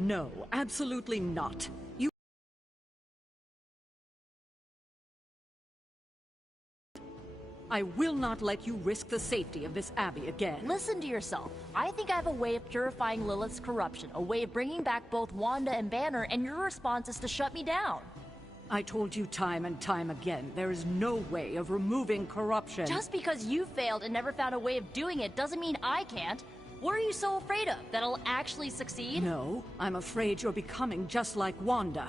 No, absolutely not. I will not let you risk the safety of this abbey again. Listen to yourself. I think I have a way of purifying Lilith's corruption, a way of bringing back both Wanda and Banner, and your response is to shut me down. I told you time and time again, there is no way of removing corruption. Just because you failed and never found a way of doing it doesn't mean I can't. What are you so afraid of? That I'll actually succeed? No, I'm afraid you're becoming just like Wanda.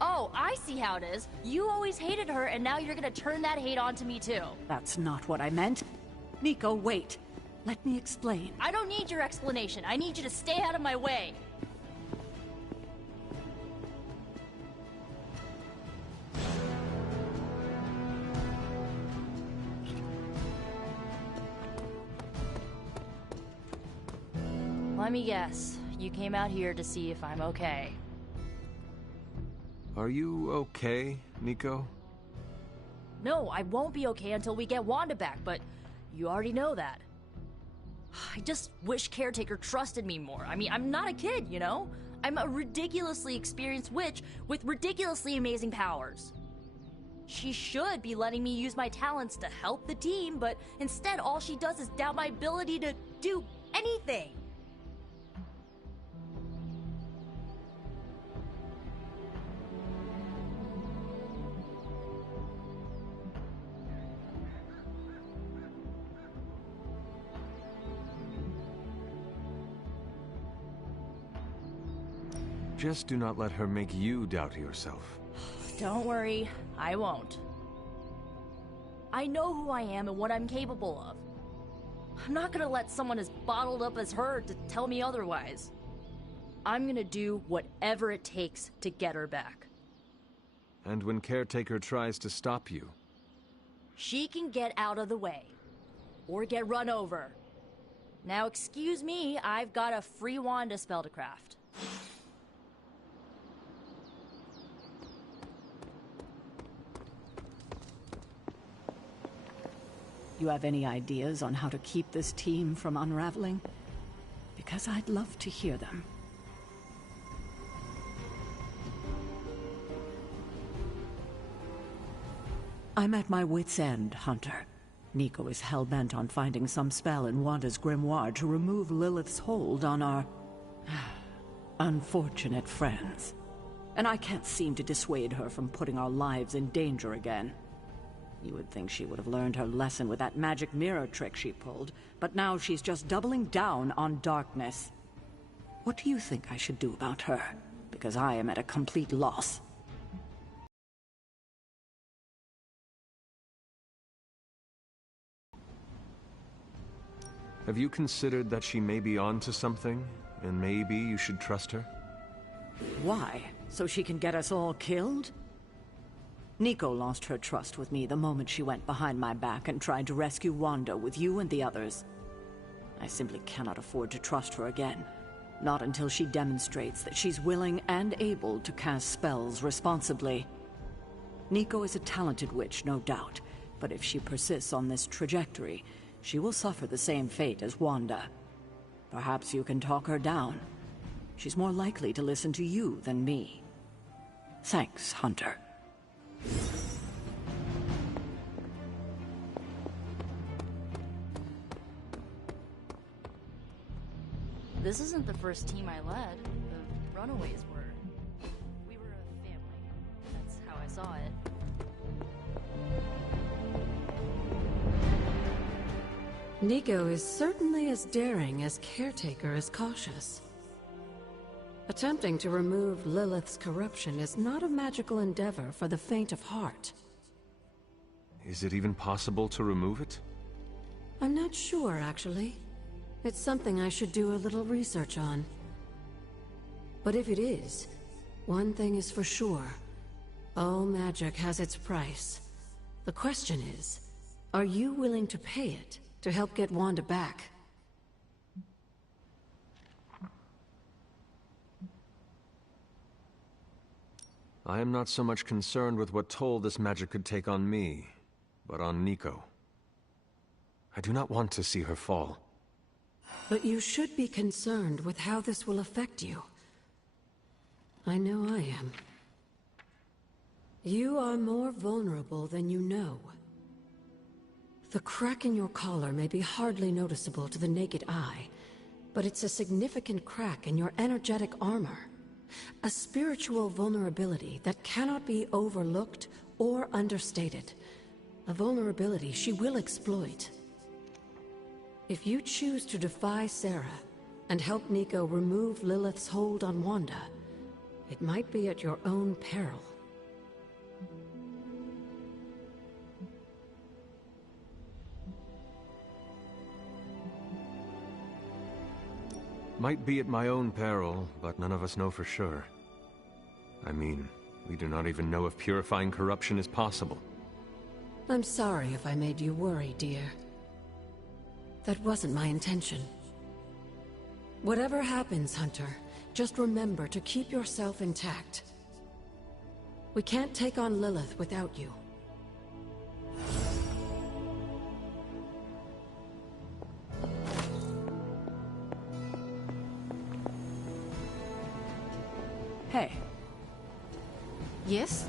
Oh, I see how it is. You always hated her, and now you're gonna turn that hate onto me too. That's not what I meant. Nico, wait. Let me explain. I don't need your explanation. I need you to stay out of my way. Let me guess. You came out here to see if I'm okay. Are you okay, Nico? No, I won't be okay until we get Wanda back, but you already know that. I just wish Caretaker trusted me more. I mean, I'm not a kid, you know? I'm a ridiculously experienced witch with ridiculously amazing powers. She should be letting me use my talents to help the team, but instead all she does is doubt my ability to do anything. Just do not let her make you doubt yourself. Don't worry, I won't. I know who I am and what I'm capable of. I'm not gonna let someone as bottled up as her to tell me otherwise. I'm gonna do whatever it takes to get her back. And when Caretaker tries to stop you? She can get out of the way. Or get run over. Now excuse me, I've got a free Wanda spell to craft. You have any ideas on how to keep this team from unraveling? Because I'd love to hear them. I'm at my wit's end, Hunter. Nico is hell-bent on finding some spell in Wanda's grimoire to remove Lilith's hold on our unfortunate friends. And I can't seem to dissuade her from putting our lives in danger again. You would think she would have learned her lesson with that magic mirror trick she pulled, but now she's just doubling down on darkness. What do you think I should do about her? Because I am at a complete loss. Have you considered that she may be onto something, and maybe you should trust her? Why? So she can get us all killed? Nico lost her trust with me the moment she went behind my back and tried to rescue Wanda with you and the others. I simply cannot afford to trust her again. Not until she demonstrates that she's willing and able to cast spells responsibly. Nico is a talented witch, no doubt, but if she persists on this trajectory, she will suffer the same fate as Wanda. Perhaps you can talk her down. She's more likely to listen to you than me. Thanks, Hunter. This isn't the first team I led. The Runaways were. We were a family. That's how I saw it. Nico is certainly as daring as Caretaker is cautious. Attempting to remove Lilith's corruption is not a magical endeavor for the faint of heart. Is it even possible to remove it? I'm not sure, actually. It's something I should do a little research on. But if it is, one thing is for sure. All magic has its price. The question is, are you willing to pay it to help get Wanda back? I am not so much concerned with what toll this magic could take on me, but on Nico. I do not want to see her fall. But you should be concerned with how this will affect you. I know I am. You are more vulnerable than you know. The crack in your collar may be hardly noticeable to the naked eye, but it's a significant crack in your energetic armor. A spiritual vulnerability that cannot be overlooked or understated. A vulnerability she will exploit. If you choose to defy Sarah and help Nico remove Lilith's hold on Wanda, it might be at your own peril. Might be at my own peril, but none of us know for sure. I mean, we do not even know if purifying corruption is possible. I'm sorry if I made you worry, dear. That wasn't my intention. Whatever happens, Hunter, just remember to keep yourself intact. We can't take on Lilith without you. Hey. Yes?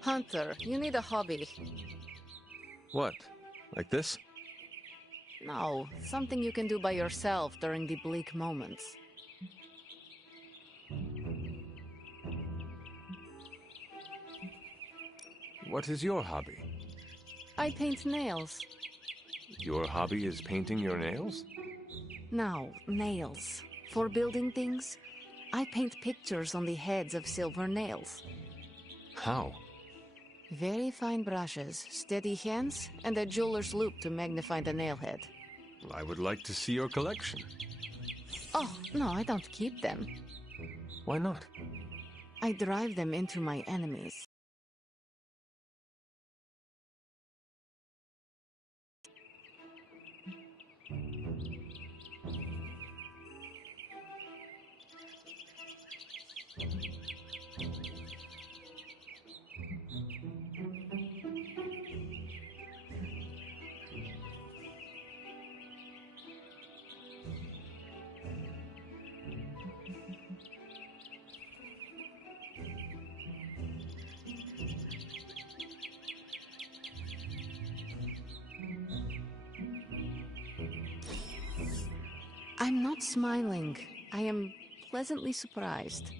Hunter, you need a hobby. What? Like this? No, something you can do by yourself during the bleak moments. What is your hobby? I paint nails. Your hobby is painting your nails? No, nails. For building things, I paint pictures on the heads of silver nails. How? Very fine brushes, steady hands, and a jeweler's loop to magnify the nail head. I would like to see your collection. Oh, no, I don't keep them. Why not? I drive them into my enemies. I'm not smiling. I am pleasantly surprised.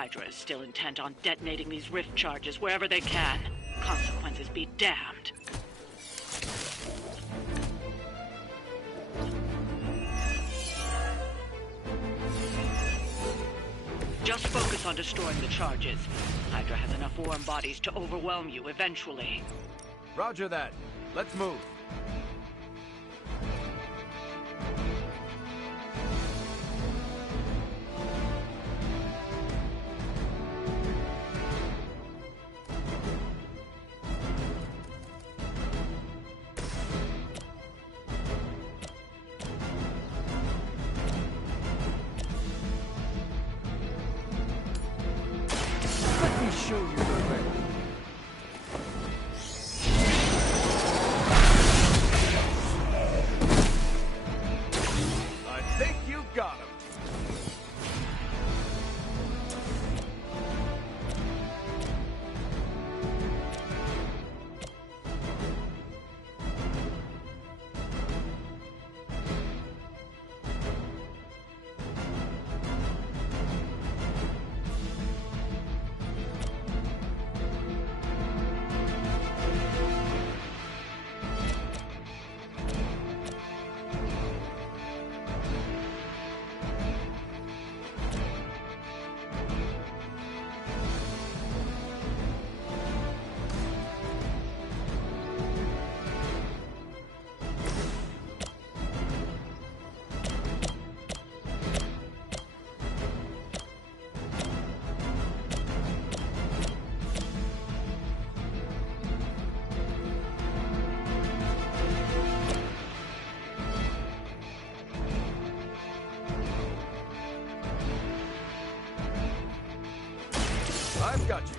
Hydra is still intent on detonating these rift charges wherever they can. Consequences be damned. Just focus on destroying the charges. Hydra has enough warm bodies to overwhelm you eventually. Roger that. Let's move. Let me show you the way. I think you got him. I've got you.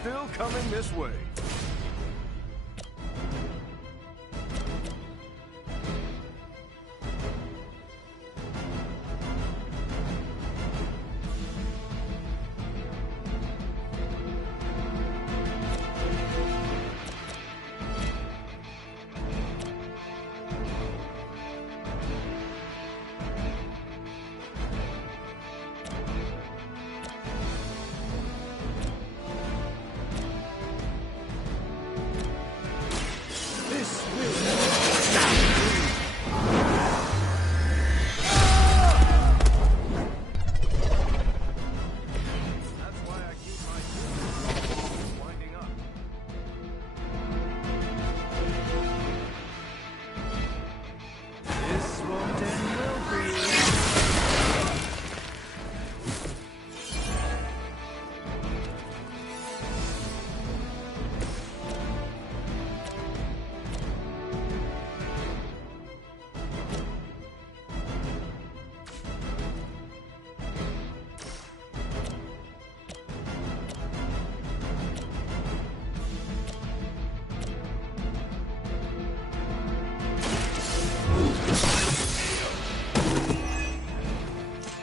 Still coming this way.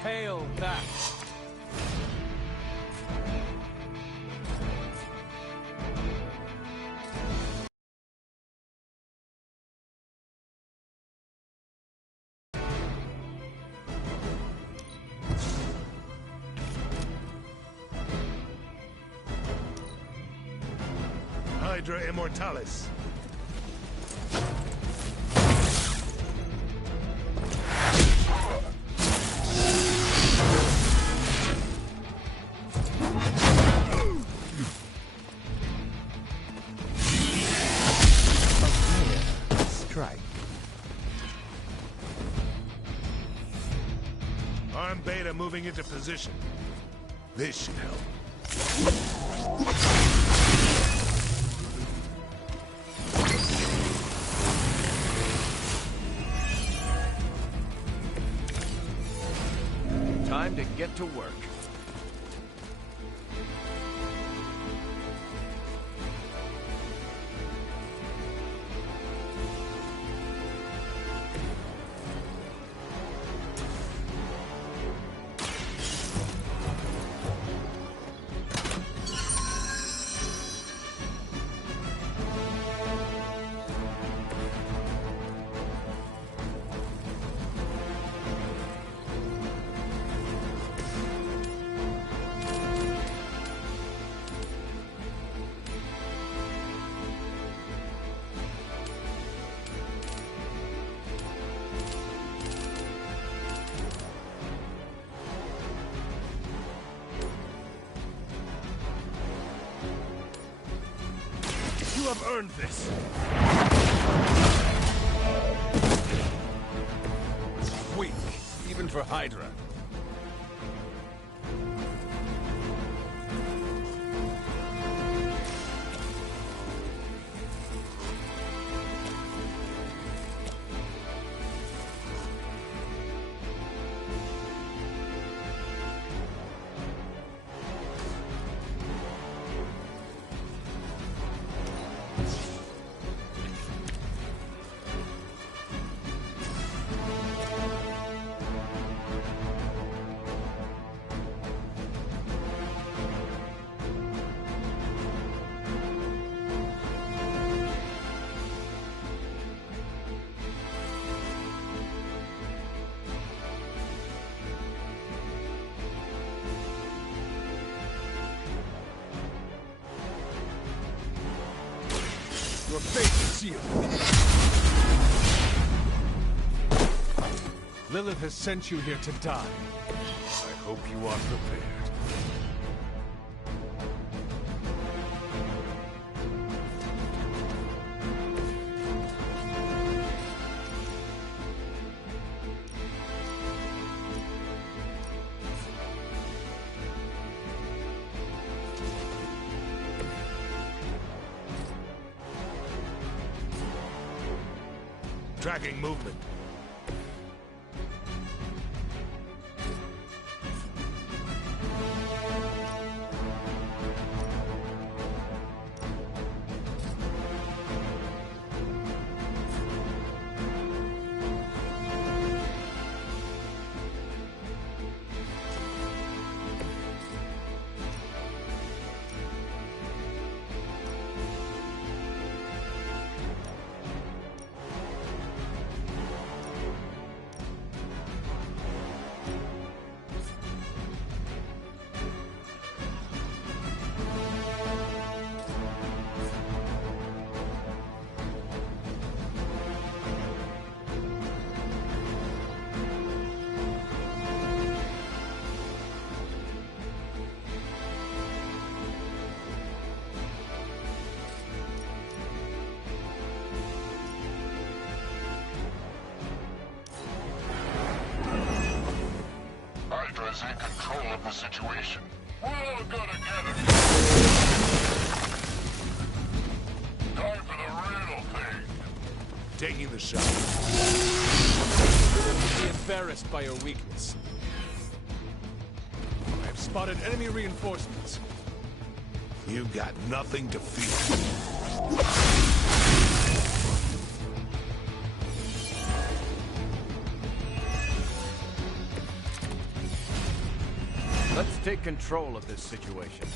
Hail that! Hydra Immortalis. Strike. Arm Beta moving into position. This should help. Time to get to work. You have earned this. Weak, even for Hydra. Your fate is sealed. Lilith has sent you here to die. I hope you are prepared. Tracking movement. Hydra's in control of the situation. We're all gonna get it. Time for the real thing. Taking the shot. Be embarrassed by your weakness. I have spotted enemy reinforcements. You got nothing to fear. Let's take control of this situation.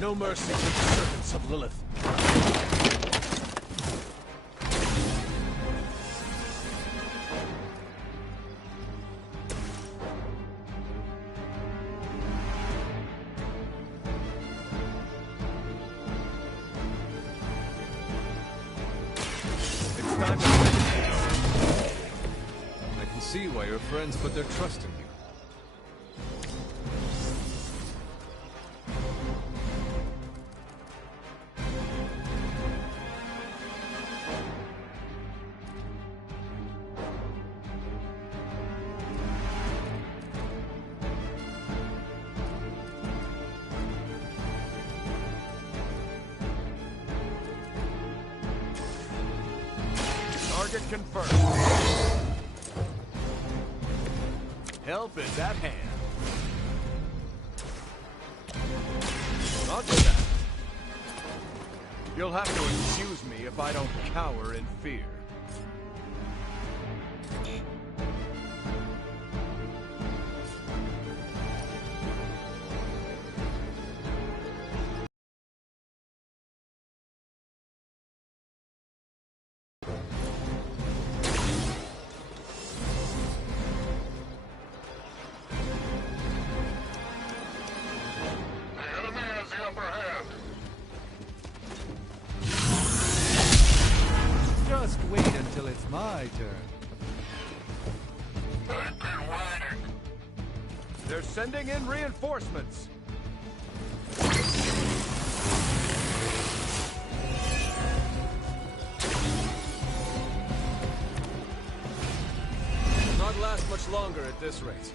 No mercy to the servants of Lilith. It's time to... I can see why your friends put their trust in you. Target confirmed. Help is at hand. Roger that. You'll have to excuse me if I don't cower in fear. Just wait until it's my turn. I've been waiting. They're sending in reinforcements. Not last much longer at this rate.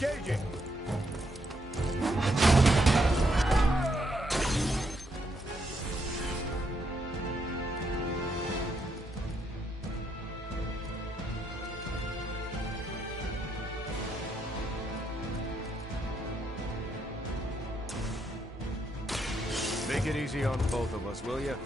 Engaging! Make it easy on both of us, will you?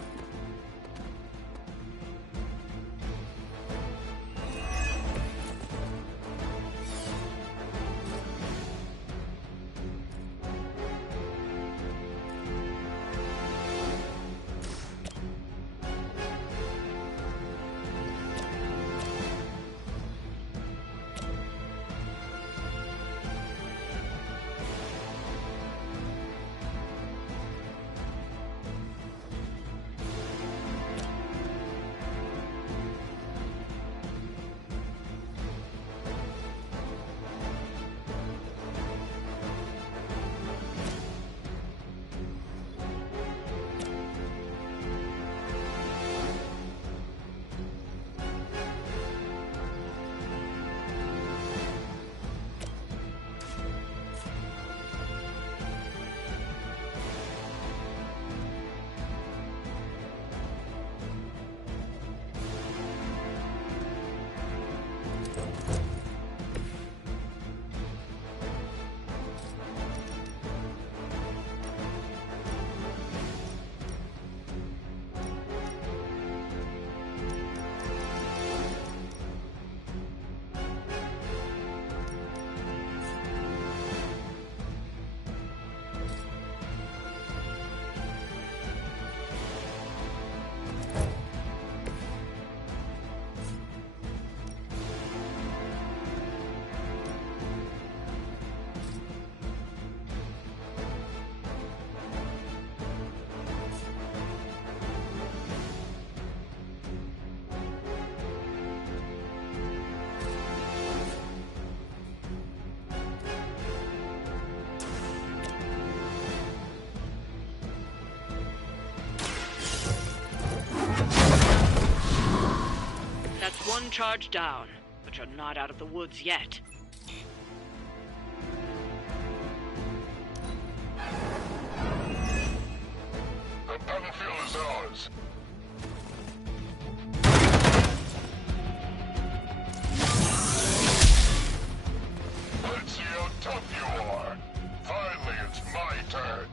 That's one charge down, but you're not out of the woods yet. The battlefield is ours. Let's see how tough you are. Finally, it's my turn.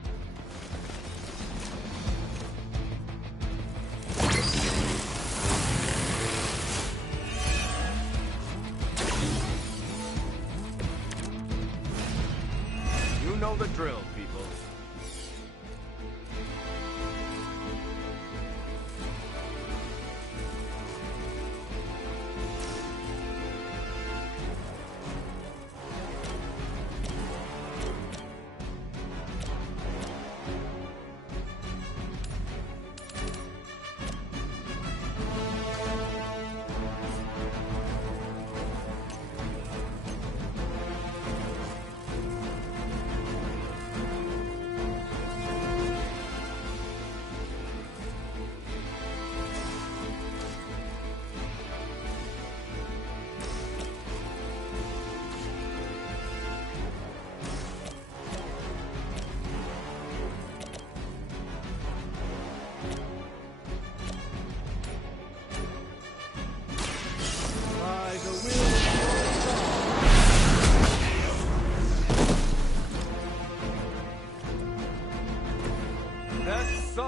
You know the drill, people.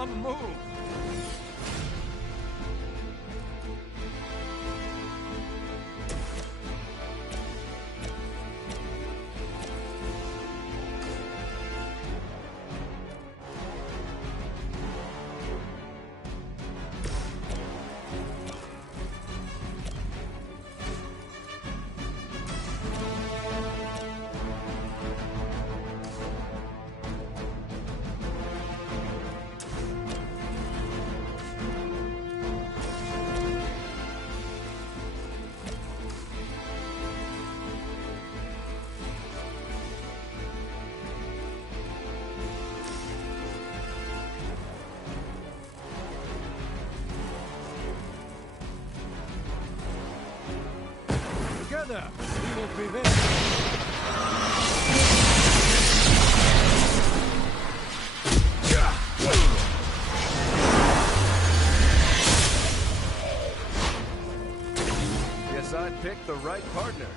Some move! Together, we will prevail. Guess I picked the right partner.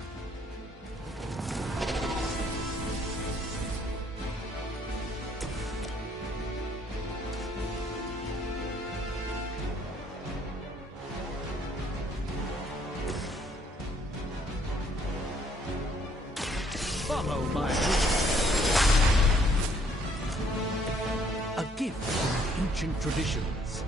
Follow my lead. A gift from ancient traditions.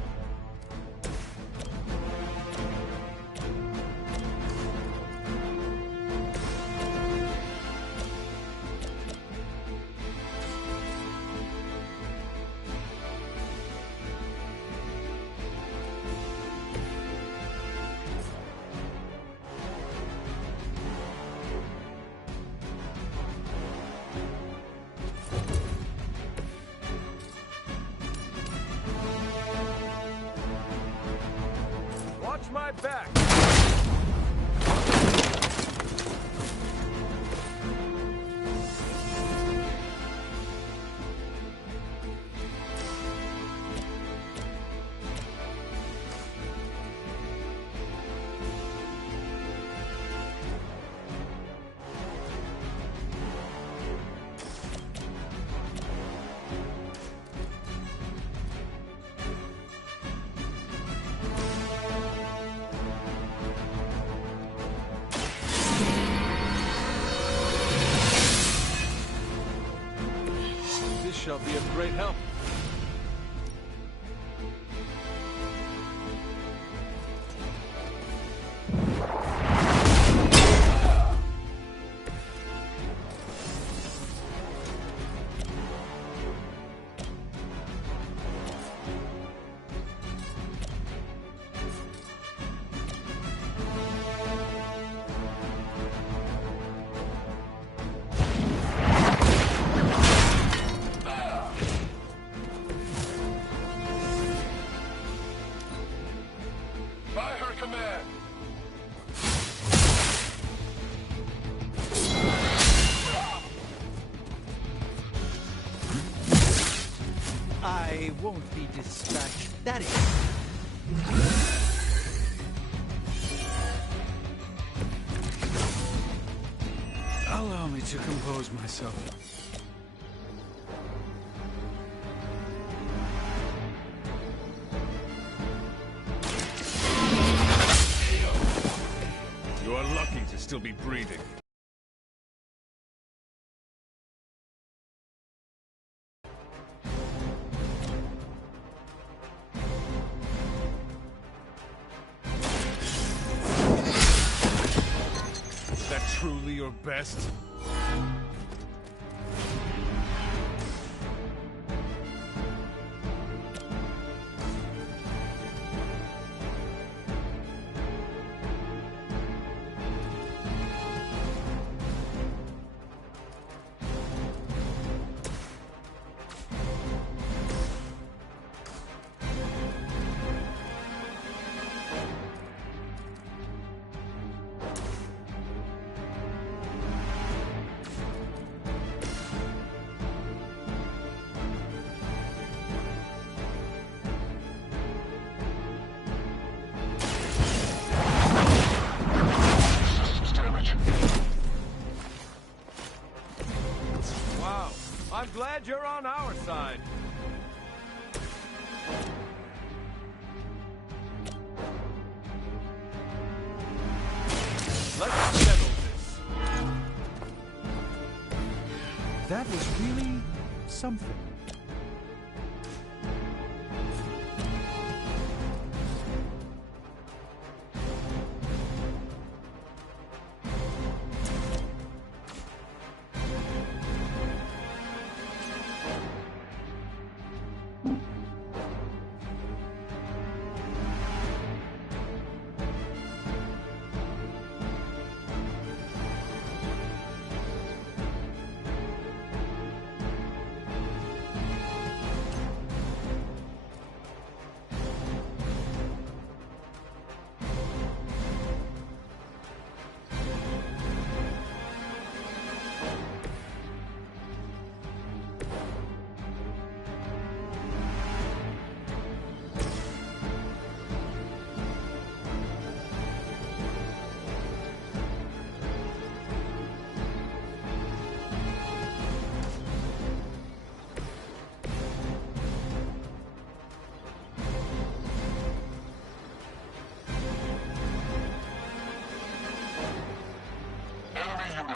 Watch my back! This shall be of great help. By her command. I won't be dispatched. That is. Allow me to compose myself. You are lucky to still be breathing. Is that truly your best? Wow, I'm glad you're on our side. That was really something.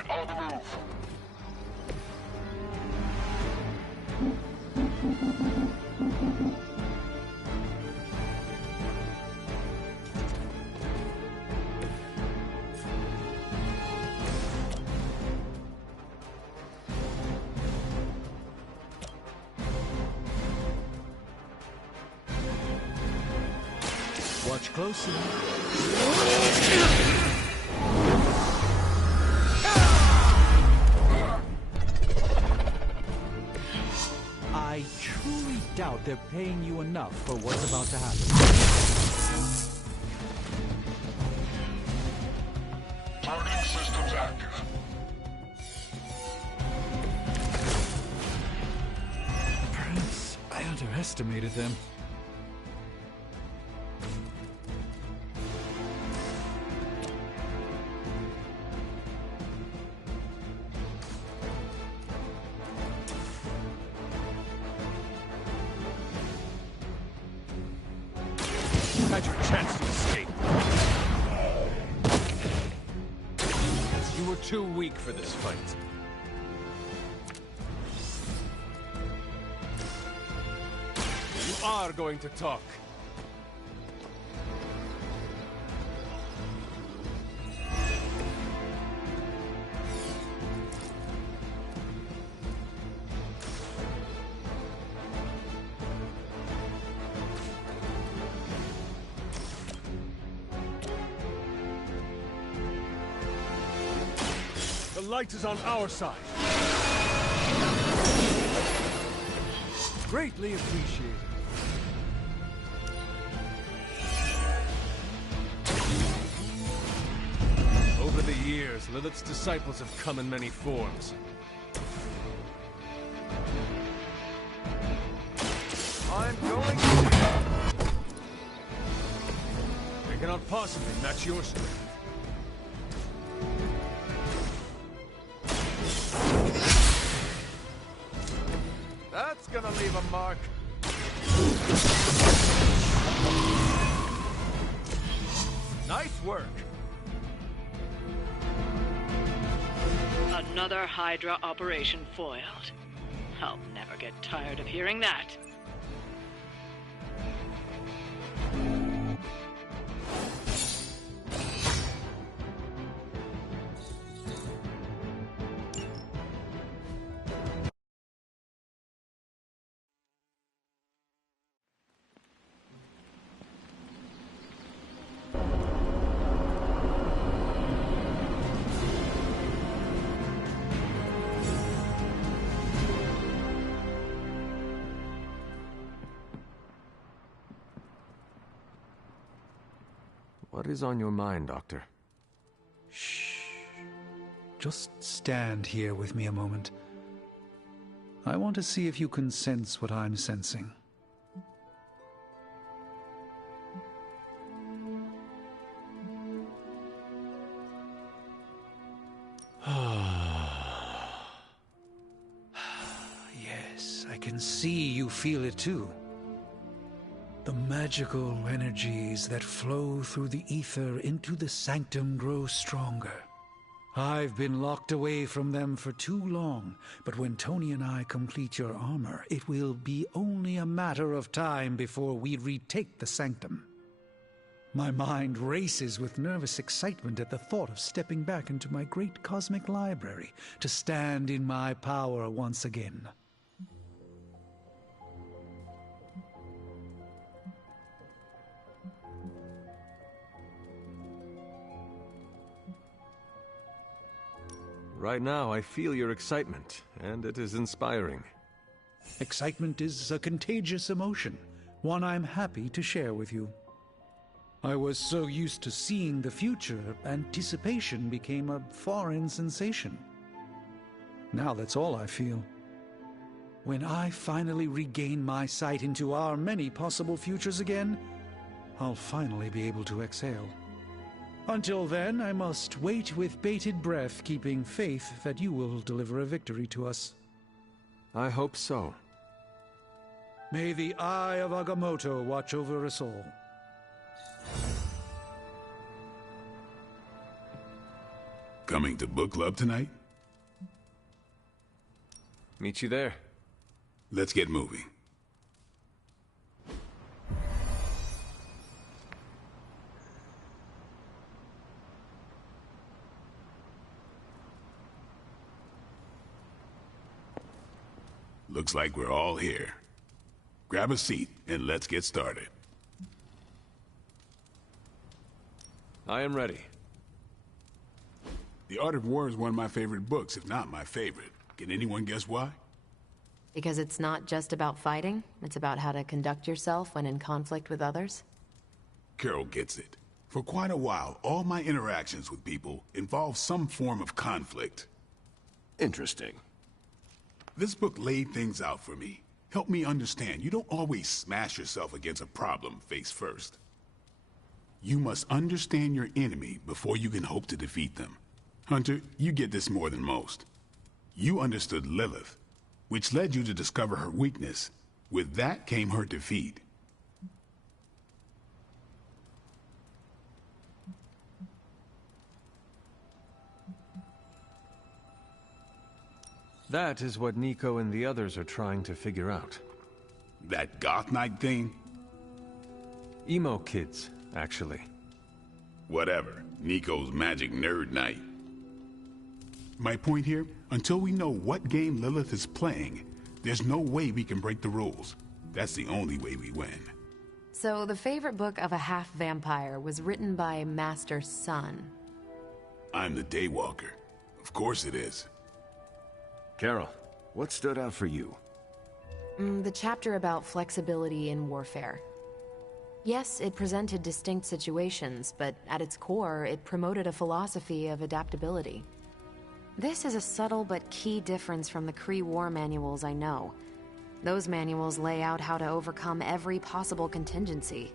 On the move. Watch closely. I truly doubt they're paying you enough for what's about to happen. Targeting systems active. Perhaps I underestimated them. Had your chance to escape. You were too weak for this fight. You are going to talk. The light is on our side. Greatly appreciated. Over the years, Lilith's disciples have come in many forms. I'm going to... They cannot possibly match your strength. That's gonna leave a mark. Nice work. Another Hydra operation foiled. I'll never get tired of hearing that. What is on your mind, Doctor? Shh. Just stand here with me a moment. I want to see if you can sense what I'm sensing. Yes, I can see you feel it too. The magical energies that flow through the ether into the sanctum grow stronger. I've been locked away from them for too long, but when Tony and I complete your armor, it will be only a matter of time before we retake the Sanctum. My mind races with nervous excitement at the thought of stepping back into my great cosmic library to stand in my power once again. Right now, I feel your excitement, and it is inspiring. Excitement is a contagious emotion, one I'm happy to share with you. I was so used to seeing the future, anticipation became a foreign sensation. Now that's all I feel. When I finally regain my sight into our many possible futures again, I'll finally be able to exhale. Until then, I must wait with bated breath, keeping faith that you will deliver a victory to us. I hope so. May the Eye of Agamotto watch over us all. Coming to book club tonight? Meet you there. Let's get moving. Looks like we're all here. Grab a seat and let's get started. I am ready. The Art of War is one of my favorite books, if not my favorite. Can anyone guess why? Because it's not just about fighting, it's about how to conduct yourself when in conflict with others? Carol gets it. For quite a while, all my interactions with people involve some form of conflict. Interesting. This book laid things out for me. Helped me understand you don't always smash yourself against a problem face first. You must understand your enemy before you can hope to defeat them. Hunter, you get this more than most. You understood Lilith, which led you to discover her weakness. With that came her defeat. That is what Nico and the others are trying to figure out. That Goth Knight thing? Emo kids, actually. Whatever. Nico's magic nerd knight. My point here, until we know what game Lilith is playing, there's no way we can break the rules. That's the only way we win. So the favorite book of a half-vampire was written by Master's son. I'm the Daywalker. Of course it is. Carol, what stood out for you? The chapter about flexibility in warfare. Yes, it presented distinct situations, but at its core, it promoted a philosophy of adaptability. This is a subtle but key difference from the Kree war manuals I know. Those manuals lay out how to overcome every possible contingency.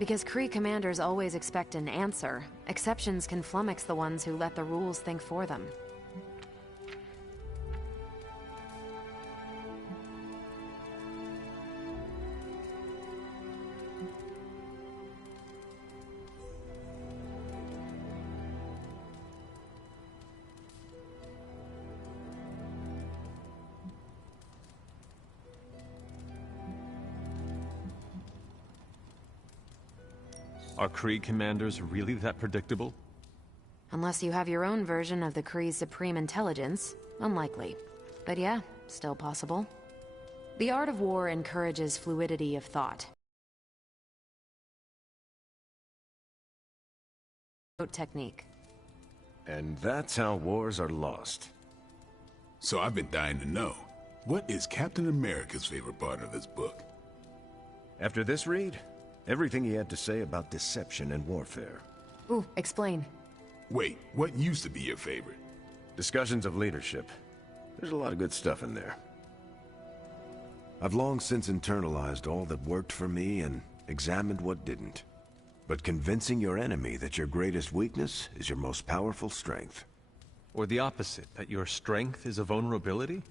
Because Kree commanders always expect an answer, exceptions can flummox the ones who let the rules think for them. Are Kree commanders really that predictable? Unless you have your own version of the Kree's supreme intelligence, unlikely. But yeah, still possible. The Art of War encourages fluidity of thought. Technique. And that's how wars are lost. So I've been dying to know, what is Captain America's favorite part of this book? After this read, everything he had to say about deception and warfare. Ooh, explain. Wait, what used to be your favorite? Discussions of leadership. There's a lot of good stuff in there. I've long since internalized all that worked for me and examined what didn't. But convincing your enemy that your greatest weakness is your most powerful strength. Or the opposite, that your strength is a vulnerability?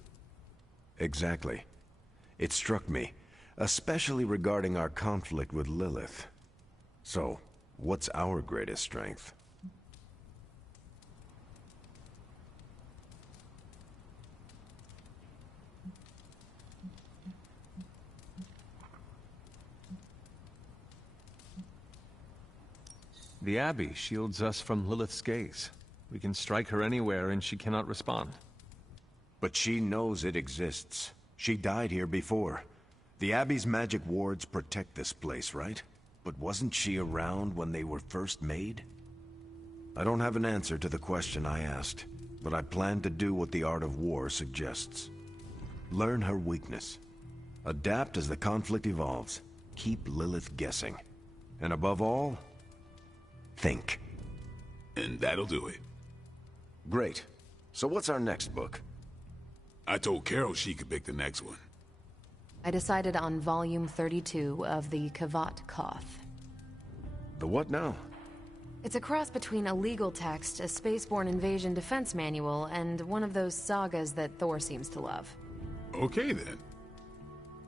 Exactly. It struck me, especially regarding our conflict with Lilith. So, what's our greatest strength? The Abbey shields us from Lilith's gaze. We can strike her anywhere and she cannot respond. But she knows it exists. She died here before. The Abbey's magic wards protect this place, right? But wasn't she around when they were first made? I don't have an answer to the question I asked, but I plan to do what the Art of War suggests. Learn her weakness. Adapt as the conflict evolves. Keep Lilith guessing. And above all, think. And that'll do it. Great. So what's our next book? I told Carol she could pick the next one. I decided on volume 32 of the Kavat Koth. The what now? It's a cross between a legal text, a spaceborne invasion defense manual, and one of those sagas that Thor seems to love. Okay then.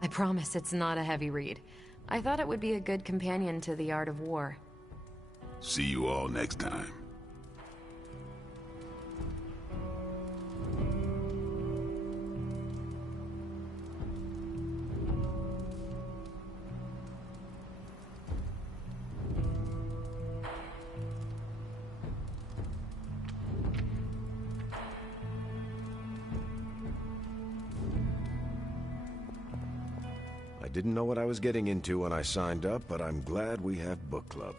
I promise it's not a heavy read. I thought it would be a good companion to The Art of War. See you all next time. I didn't know what I was getting into when I signed up, but I'm glad we have book club.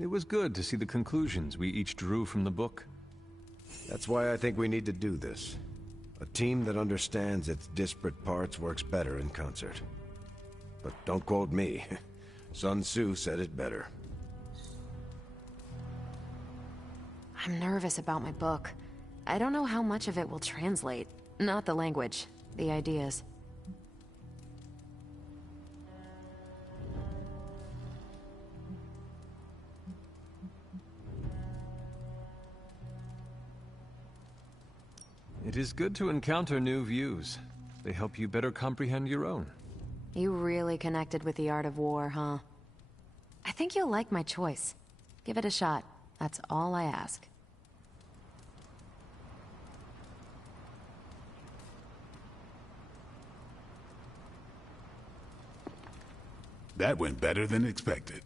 It was good to see the conclusions we each drew from the book. That's why I think we need to do this. A team that understands its disparate parts works better in concert. But don't quote me. Sun Tzu said it better. I'm nervous about my book. I don't know how much of it will translate. Not the language, the ideas. It is good to encounter new views. They help you better comprehend your own. You really connected with The Art of War, huh? I think you'll like my choice. Give it a shot. That's all I ask. That went better than expected.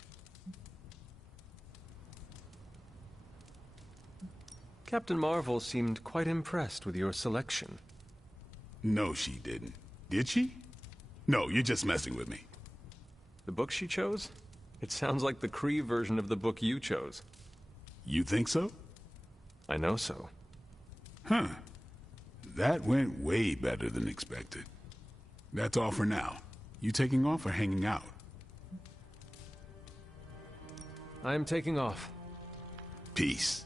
Captain Marvel seemed quite impressed with your selection. No, she didn't. Did she? No, you're just messing with me. The book she chose? It sounds like the Kree version of the book you chose. You think so? I know so. Huh. That went way better than expected. That's all for now. You taking off or hanging out? I am taking off. Peace.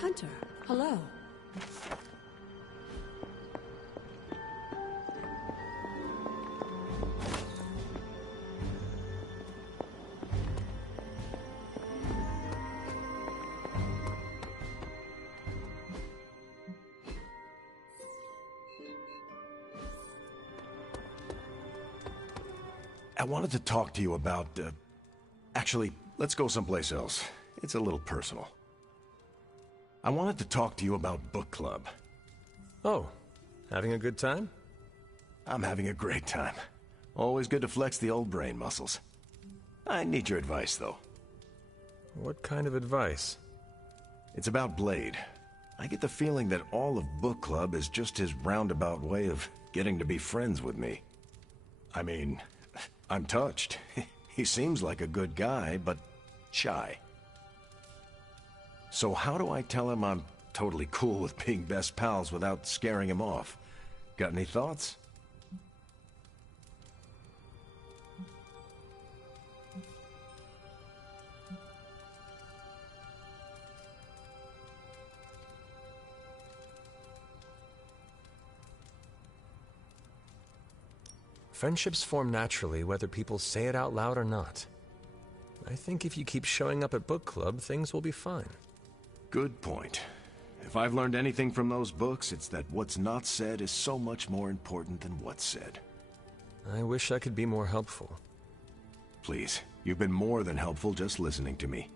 Hunter, hello. I wanted to talk to you about, actually, let's go someplace else. It's a little personal. I wanted to talk to you about book club. Oh, having a good time? I'm having a great time. Always good to flex the old brain muscles. I need your advice, though. What kind of advice? It's about Blade. I get the feeling that all of book club is just his roundabout way of getting to be friends with me. I mean, I'm touched. He seems like a good guy, but shy. So how do I tell him I'm totally cool with being best pals without scaring him off? Got any thoughts? Friendships form naturally whether people say it out loud or not. I think if you keep showing up at book club, things will be fine. Good point. If I've learned anything from those books, it's that what's not said is so much more important than what's said. I wish I could be more helpful. Please, you've been more than helpful just listening to me.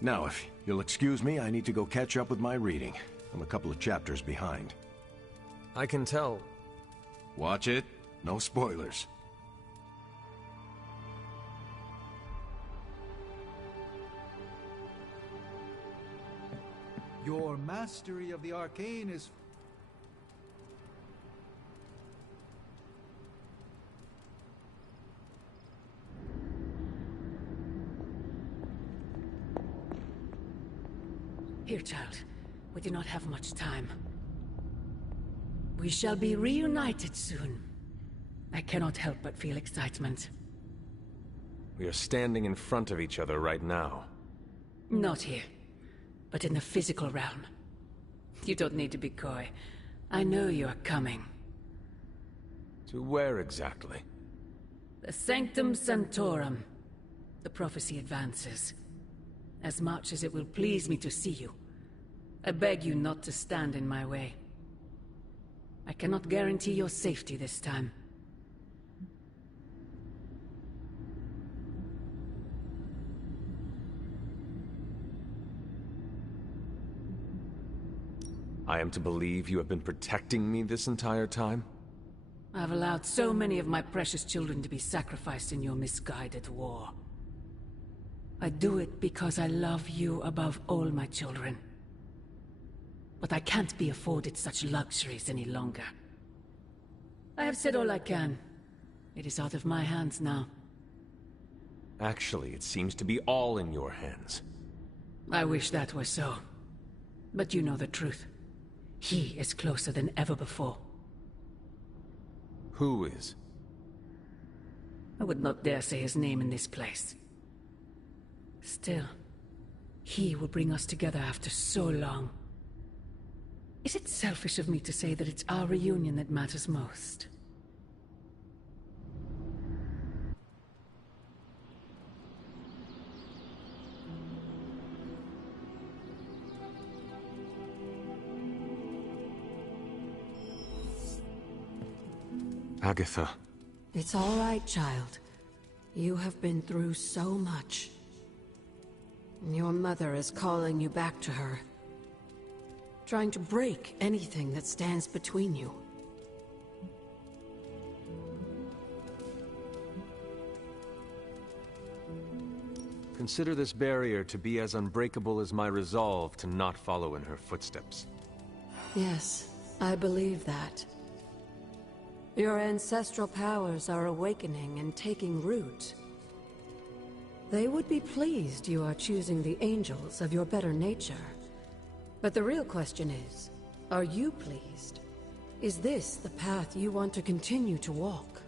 Now, if you'll excuse me, I need to go catch up with my reading. I'm a couple of chapters behind. I can tell. Watch it. No spoilers. Your mastery of the arcane is... Here, child. We do not have much time. We shall be reunited soon. I cannot help but feel excitement. We are standing in front of each other right now. Not here, but in the physical realm. You don't need to be coy. I know you are coming. To where exactly? The Sanctum Sanctorum. The prophecy advances. As much as it will please me to see you, I beg you not to stand in my way. I cannot guarantee your safety this time. I am to believe you have been protecting me this entire time? I've allowed so many of my precious children to be sacrificed in your misguided war. I do it because I love you above all my children. But I can't be afforded such luxuries any longer. I have said all I can. It is out of my hands now. Actually, it seems to be all in your hands. I wish that were so. But you know the truth. He is closer than ever before. Who is? I would not dare say his name in this place. Still, he will bring us together after so long. Is it selfish of me to say that it's our reunion that matters most? Agatha. It's all right, child. You have been through so much. Your mother is calling you back to her. Trying to break anything that stands between you. Consider this barrier to be as unbreakable as my resolve to not follow in her footsteps. Yes, I believe that. Your ancestral powers are awakening and taking root. They would be pleased you are choosing the angels of your better nature. But the real question is, are you pleased? Is this the path you want to continue to walk?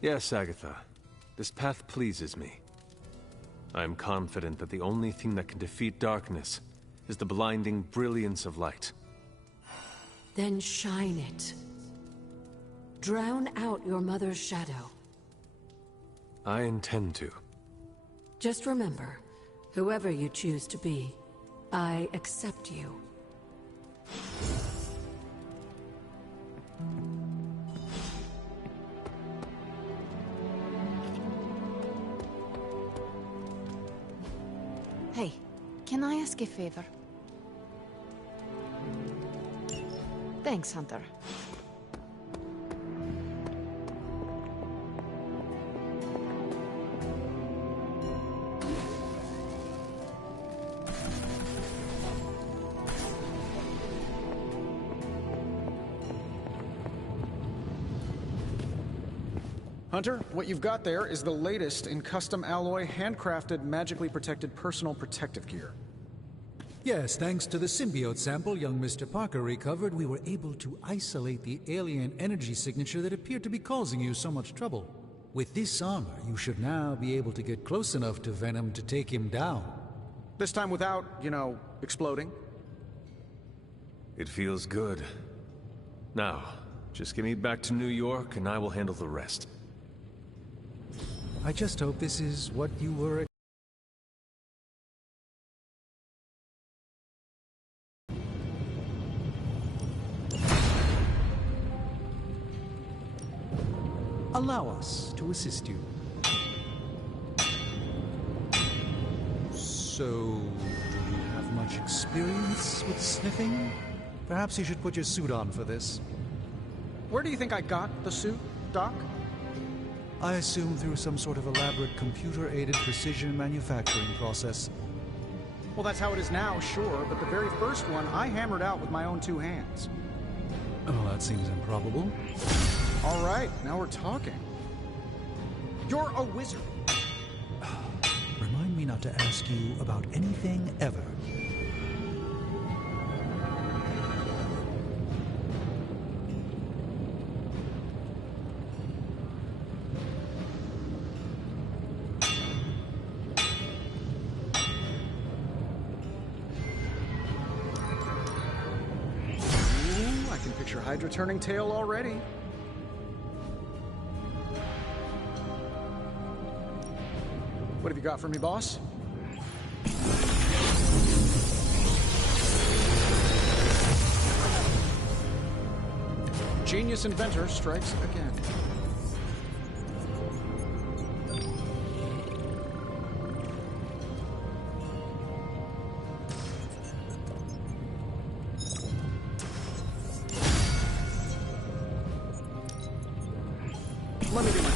Yes, Agatha. This path pleases me. I am confident that the only thing that can defeat darkness is the blinding brilliance of light. Then shine it. Drown out your mother's shadow. I intend to. Just remember, whoever you choose to be, I accept you. Hey, can I ask a favor? Thanks, Hunter. Hunter, what you've got there is the latest in custom alloy, handcrafted, magically protected personal protective gear. Yes, thanks to the symbiote sample young Mr. Parker recovered, we were able to isolate the alien energy signature that appeared to be causing you so much trouble. With this armor, you should now be able to get close enough to Venom to take him down. This time without, exploding? It feels good. Now, just get me back to New York and I will handle the rest. I just hope this is what you were. Allow us to assist you. So, do you have much experience with sniffing? Perhaps you should put your suit on for this. Where do you think I got the suit, Doc? I assume through some sort of elaborate computer-aided precision manufacturing process. Well, that's how it is now, sure, but the very first one I hammered out with my own 2 hands. Oh, that seems improbable. All right, now we're talking. You're a wizard. Remind me not to ask you about anything ever. Ooh, I can picture Hydra turning tail already. What have you got for me, boss? Genius inventor strikes again. Let me do my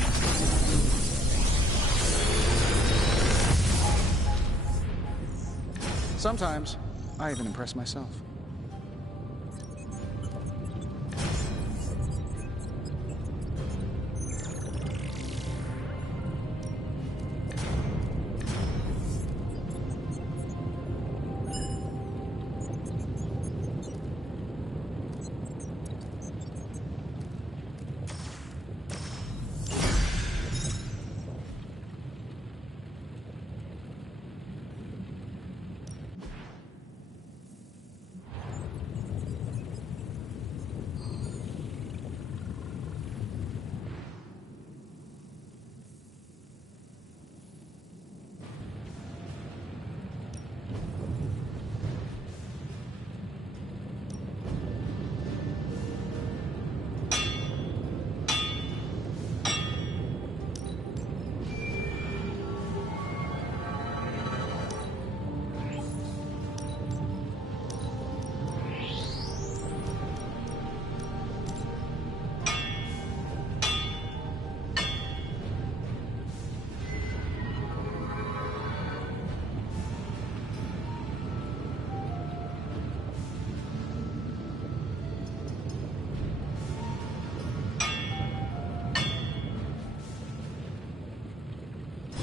Sometimes, I even impress myself.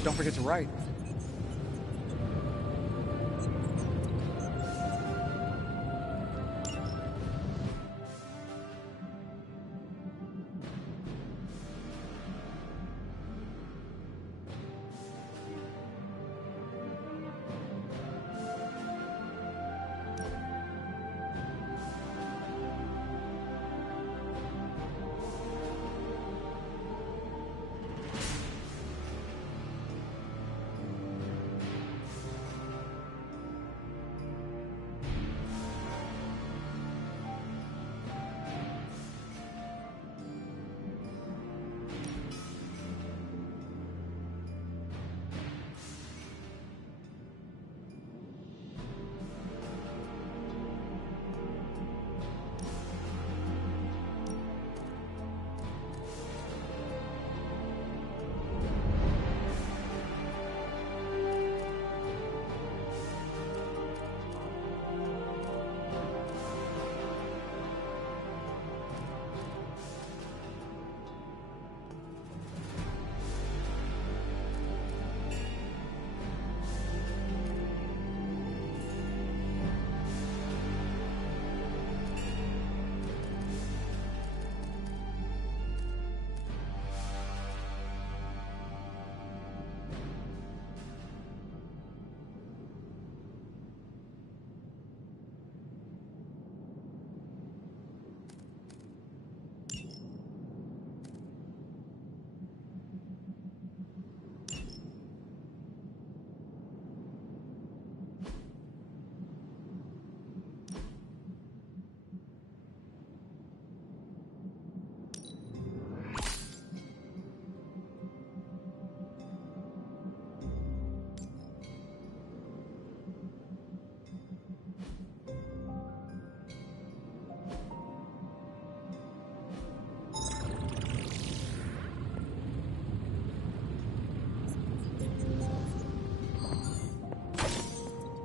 Don't forget to write.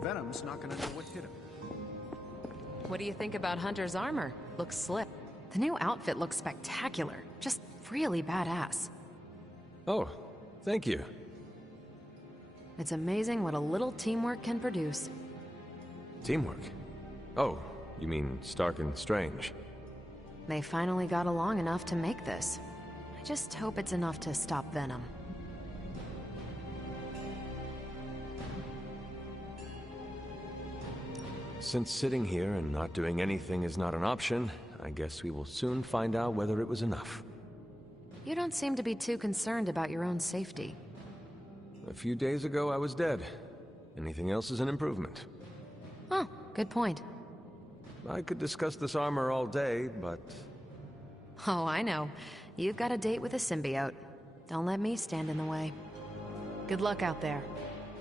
Venom's not gonna know what hit him. What do you think about Hunter's armor? Looks slick. The new outfit looks spectacular. Just really badass. Oh, thank you. It's amazing what a little teamwork can produce. Teamwork? Oh, you mean Stark and Strange? They finally got along enough to make this. I just hope it's enough to stop Venom. Since sitting here and not doing anything is not an option, I guess we will soon find out whether it was enough. You don't seem to be too concerned about your own safety. A few days ago I was dead. Anything else is an improvement. Oh, good point. I could discuss this armor all day, but... Oh, I know. You've got a date with a symbiote. Don't let me stand in the way. Good luck out there.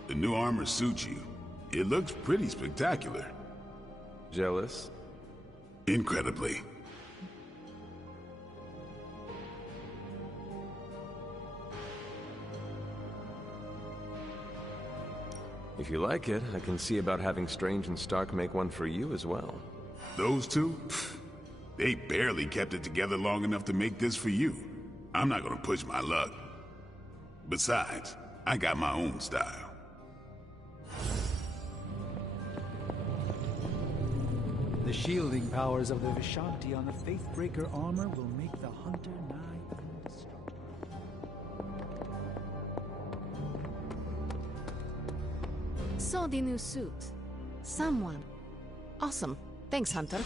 The new armor suits you. It looks pretty spectacular. Jealous? Incredibly. If you like it, I can see about having Strange and Stark make one for you as well. Those two? They barely kept it together long enough to make this for you. I'm not gonna push my luck. Besides, I got my own style. The shielding powers of the Vishanti on the Faithbreaker armor will make the Hunter nigh indestructible. Saw the new suit. Someone. Awesome. Thanks, Hunter.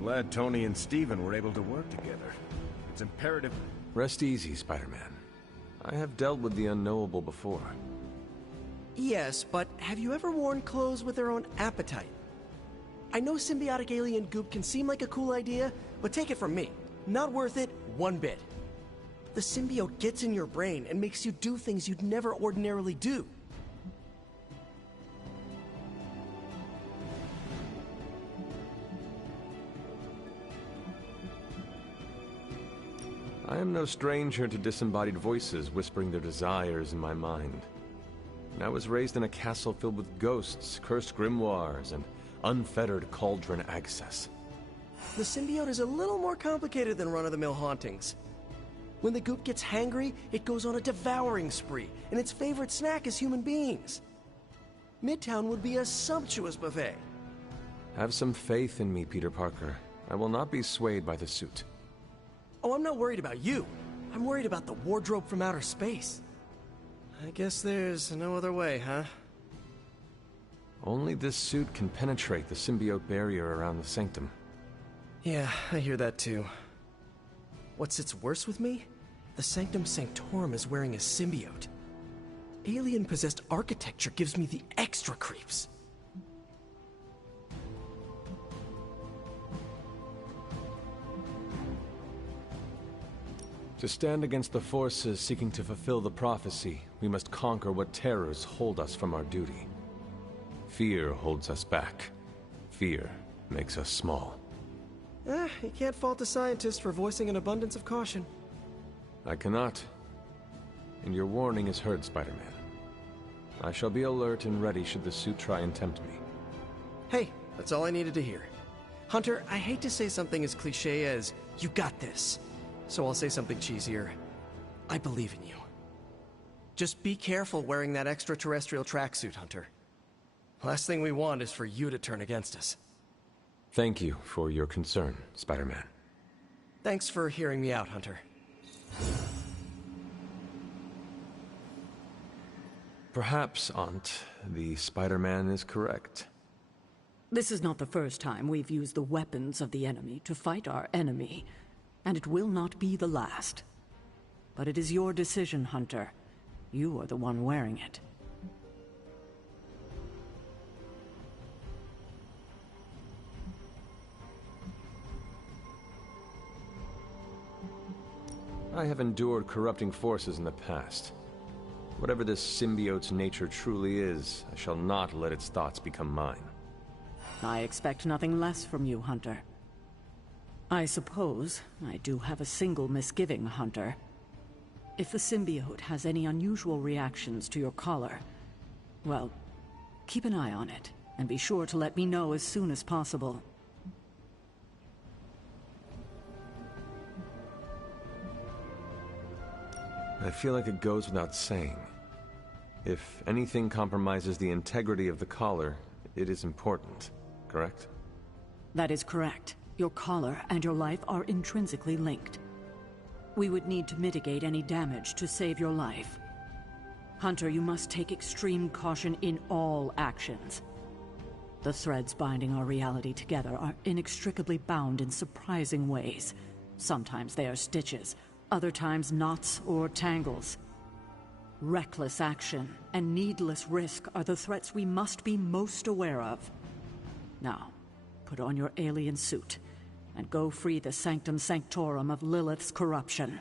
Glad Tony and Steven were able to work together. It's imperative... Rest easy, Spider-Man. I have dealt with the unknowable before. Yes, but have you ever worn clothes with their own appetite? I know symbiotic alien goop can seem like a cool idea, but take it from me. Not worth it one bit. The symbiote gets in your brain and makes you do things you'd never ordinarily do. I am no stranger to disembodied voices whispering their desires in my mind. And I was raised in a castle filled with ghosts, cursed grimoires, and unfettered cauldron access. The symbiote is a little more complicated than run-of-the-mill hauntings. When the goop gets hangry, it goes on a devouring spree, and its favorite snack is human beings. Midtown would be a sumptuous buffet. Have some faith in me, Peter Parker. I will not be swayed by the suit. Oh, I'm not worried about you. I'm worried about the wardrobe from outer space. I guess there's no other way, huh? Only this suit can penetrate the symbiote barrier around the sanctum. Yeah, I hear that too. What sits worse with me? The Sanctum Sanctorum is wearing a symbiote. Alien-possessed architecture gives me the extra creeps. To stand against the forces seeking to fulfill the prophecy, we must conquer what terrors hold us from our duty. Fear holds us back. Fear makes us small. You can't fault a scientist for voicing an abundance of caution. I cannot. And your warning is heard, Spider-Man. I shall be alert and ready should the suit try and tempt me. Hey, that's all I needed to hear. Hunter, I hate to say something as cliche as, "You got this." So I'll say something cheesier. I believe in you. Just be careful wearing that extraterrestrial tracksuit, Hunter. Last thing we want is for you to turn against us. Thank you for your concern, Spider-Man. Thanks for hearing me out, Hunter. Perhaps, Aunt, the Spider-Man is correct. This is not the first time we've used the weapons of the enemy to fight our enemy. and it will not be the last. But it is your decision, Hunter. You are the one wearing it. I have endured corrupting forces in the past. Whatever this symbiote's nature truly is, I shall not let its thoughts become mine. I expect nothing less from you, Hunter. I suppose I do have a single misgiving, Hunter. If the symbiote has any unusual reactions to your collar, well, keep an eye on it, and be sure to let me know as soon as possible. I feel like it goes without saying. If anything compromises the integrity of the collar, it is important, correct? That is correct. Your collar and your life are intrinsically linked. We would need to mitigate any damage to save your life. Hunter, you must take extreme caution in all actions. The threads binding our reality together are inextricably bound in surprising ways. Sometimes they are stitches, other times knots or tangles. Reckless action and needless risk are the threats we must be most aware of. Now, put on your alien suit and go free the Sanctum Sanctorum of Lilith's corruption.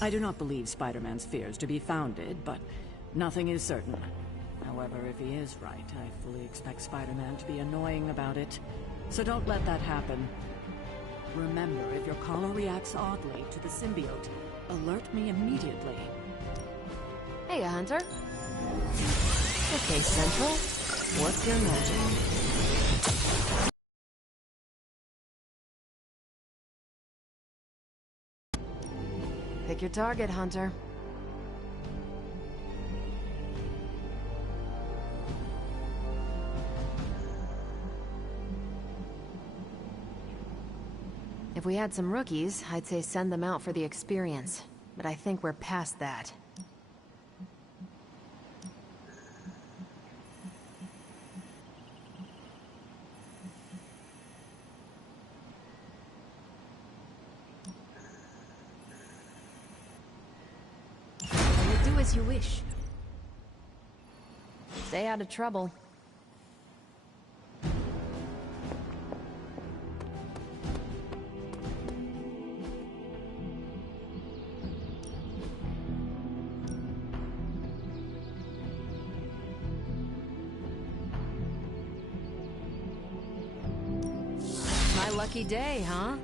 I do not believe Spider-Man's fears to be founded, but nothing is certain. However, if he is right, I fully expect Spider-Man to be annoying about it. So don't let that happen. Remember, if your collar reacts oddly to the symbiote, alert me immediately. Hey, Hunter. Okay, Central. What's your magic? Pick your target, Hunter. If we had some rookies, I'd say send them out for the experience. But I think we're past that. Do as you wish. Stay out of trouble. My lucky day, huh?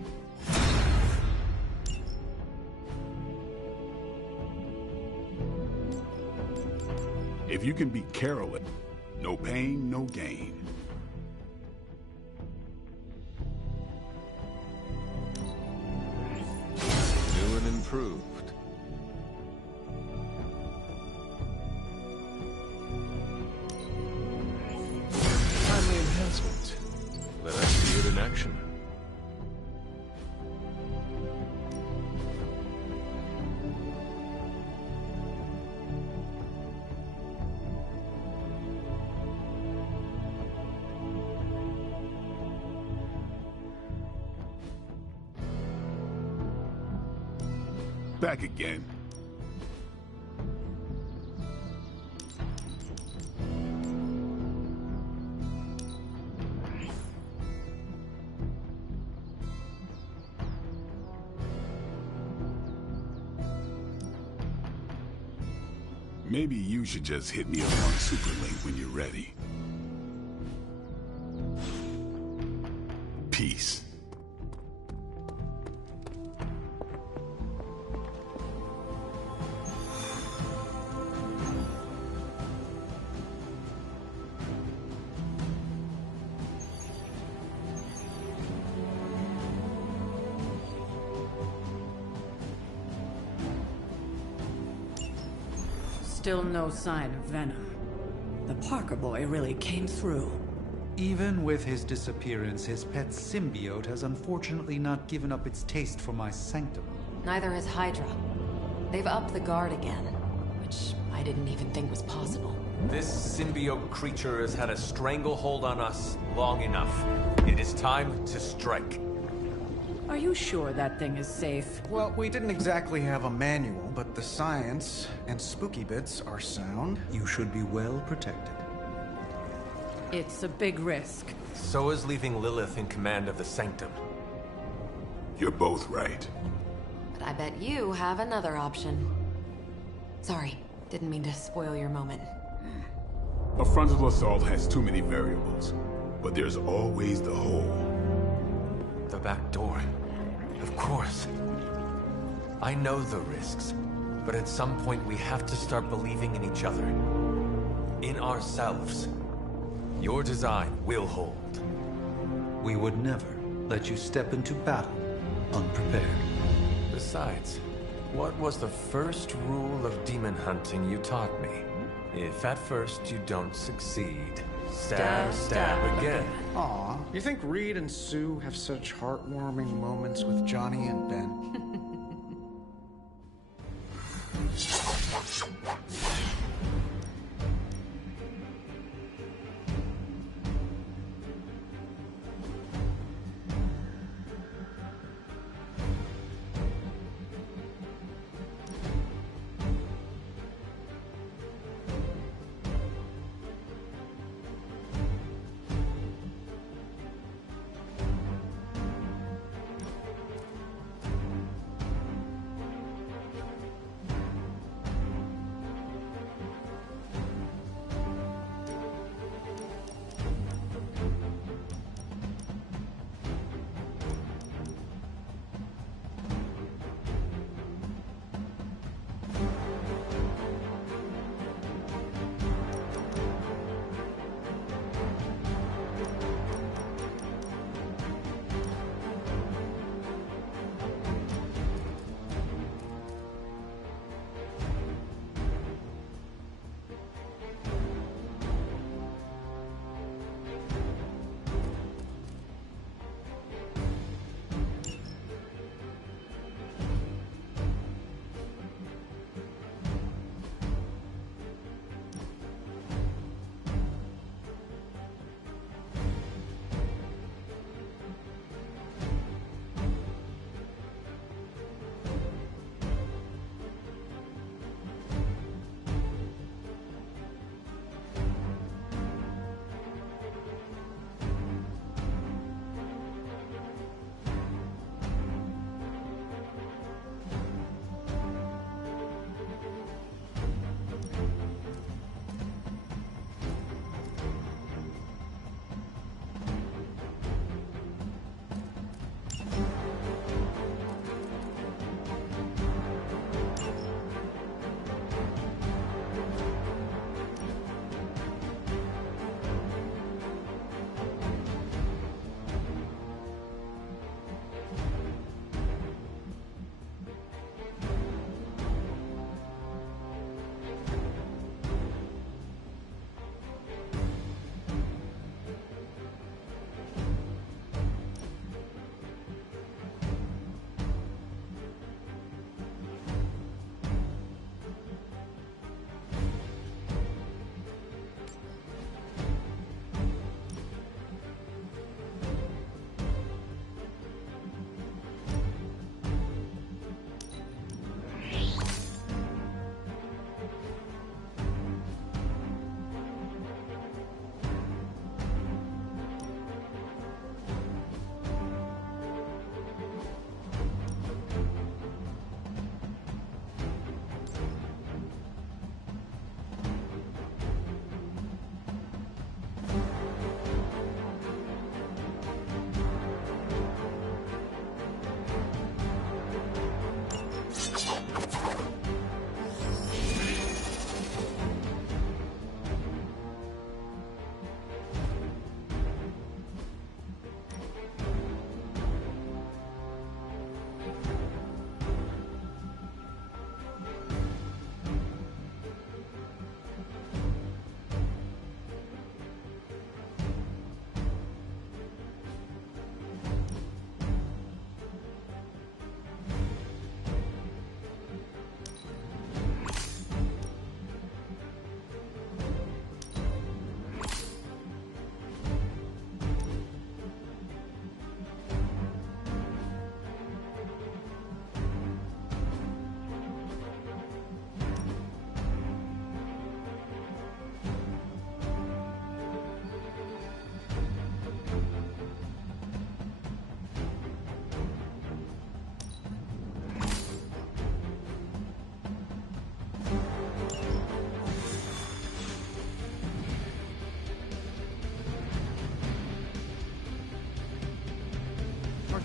If you can beat Carolyn, no pain, no gain. New and improved. Timely enhancement. Let us see it in action. Back again. Maybe you should just hit me up on Superlink when you're ready. Peace. Still no sign of Venom. The Parker boy really came through. Even with his disappearance, his pet symbiote has unfortunately not given up its taste for my sanctum. Neither has Hydra. They've upped the guard again, which I didn't even think was possible. This symbiote creature has had a stranglehold on us long enough. It is time to strike. Are you sure that thing is safe? Well, we didn't exactly have a manual, but the science and spooky bits are sound. You should be well protected. It's a big risk. So is leaving Lilith in command of the Sanctum. You're both right. But I bet you have another option. Sorry, didn't mean to spoil your moment. A frontal assault has too many variables, but there's always the hole. The back door. Of course. I know the risks, but at some point we have to start believing in each other. In ourselves. Your design will hold. We would never let you step into battle unprepared. Besides, what was the first rule of demon hunting you taught me? If at first you don't succeed, stab again. Aw, you think Reed and Sue have such heartwarming moments with Johnny and Ben?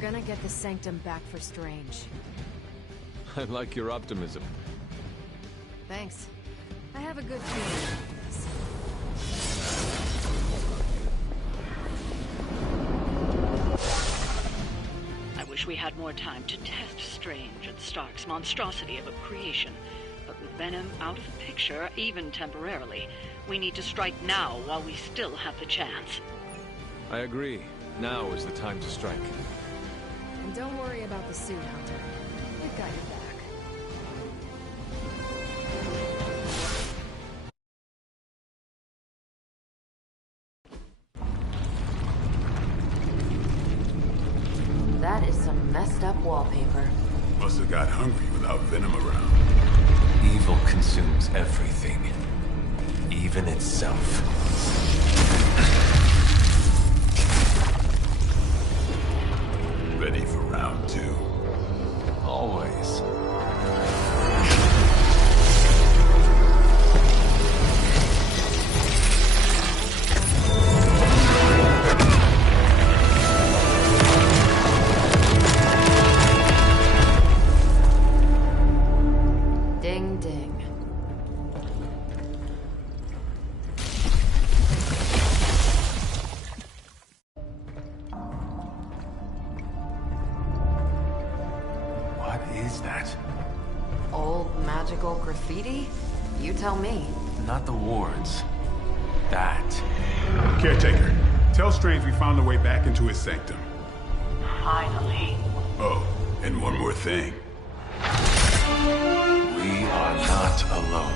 gonna get the Sanctum back for Strange. I like your optimism. Thanks. I have a good feeling about this. I wish we had more time to test Strange and Stark's monstrosity of a creation. But with Venom out of the picture, even temporarily, we need to strike now while we still have the chance. I agree. Now is the time to strike. And don't worry about the suit, Hunter. We've got your back. That is some messed up wallpaper. Must have got hungry without Venom around. Evil consumes everything. Even itself. Ready for round 2? Always. Ding ding. What is that? Old magical graffiti? You tell me. Not the wards. That. Caretaker, tell Strange we found a way back into his sanctum. Finally. Oh, and one more thing. We are not alone.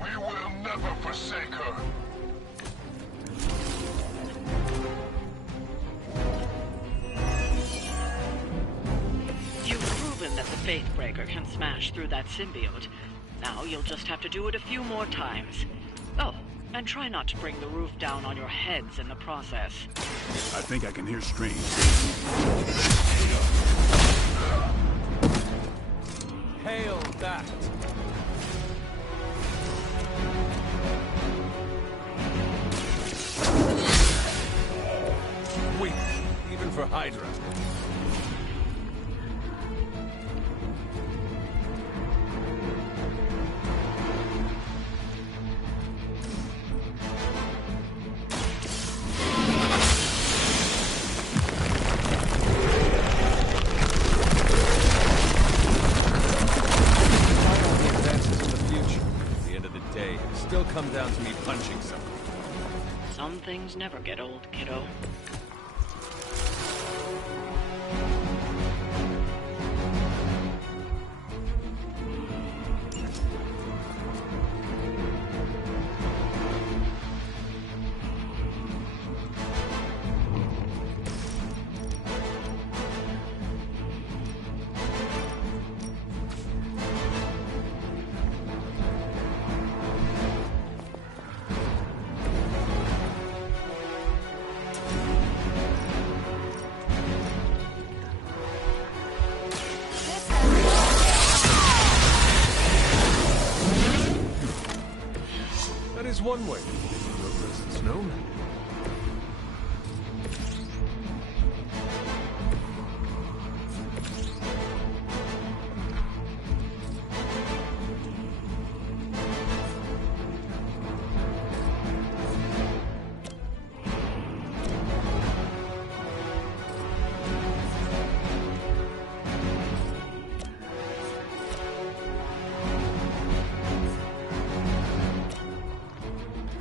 We will never forsake her. You've proven that the Faithbreaker can smash through that symbiote. Now you'll just have to do it a few more times. Oh, and try not to bring the roof down on your heads in the process. I think I can hear Strange. Hail that! Weak, even for Hydra. Still come down to me punching something. Some things never get old, kiddo. That is one way to make your presence known.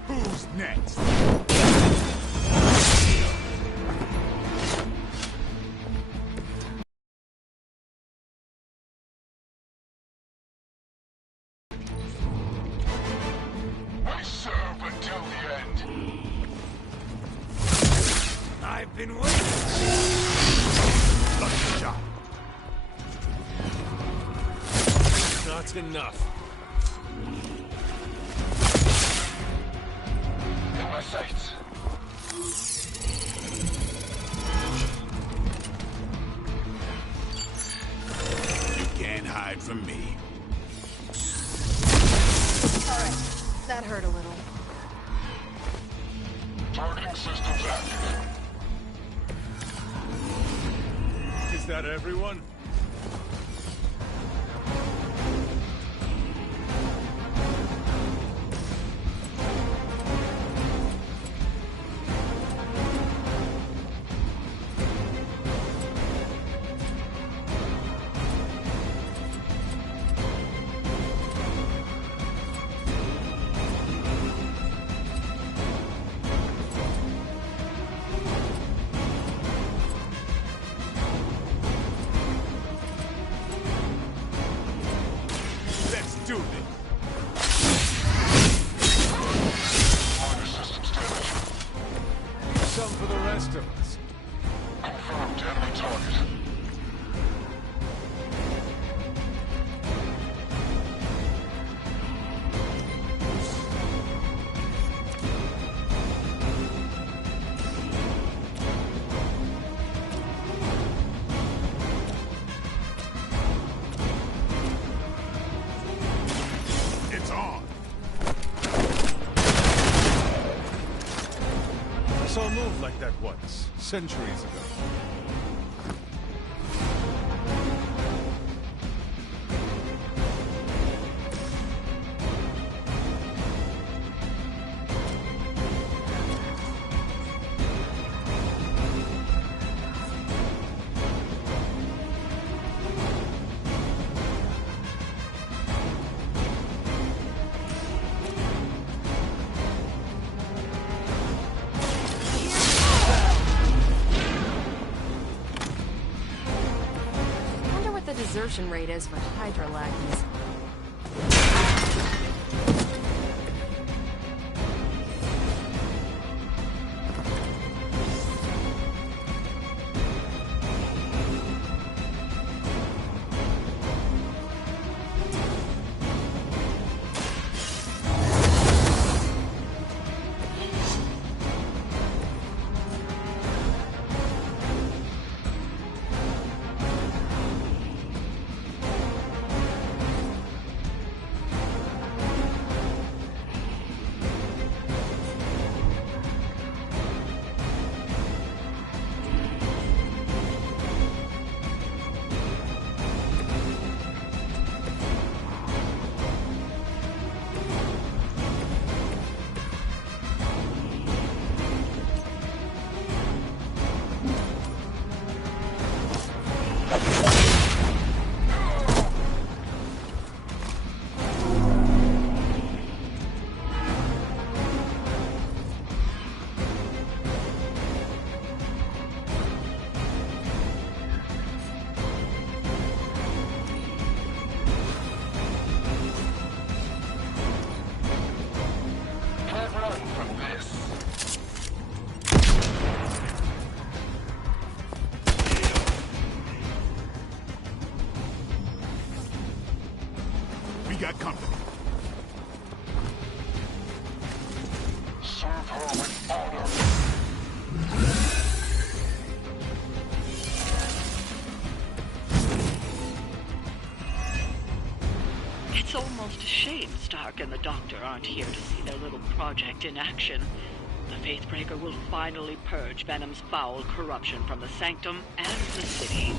Who's next? We serve until the end. I've been waiting. Lucky shot. Not enough. In my sights. That hurt a little. Targeting systems active. Is that everyone? Like that once, centuries ago. Desertion rate is for Hydra lackeys. Got company. Serve her with honor. It's almost a shame Stark and the Doctor aren't here to see their little project in action. The Faithbreaker will finally purge Venom's foul corruption from the Sanctum and the city.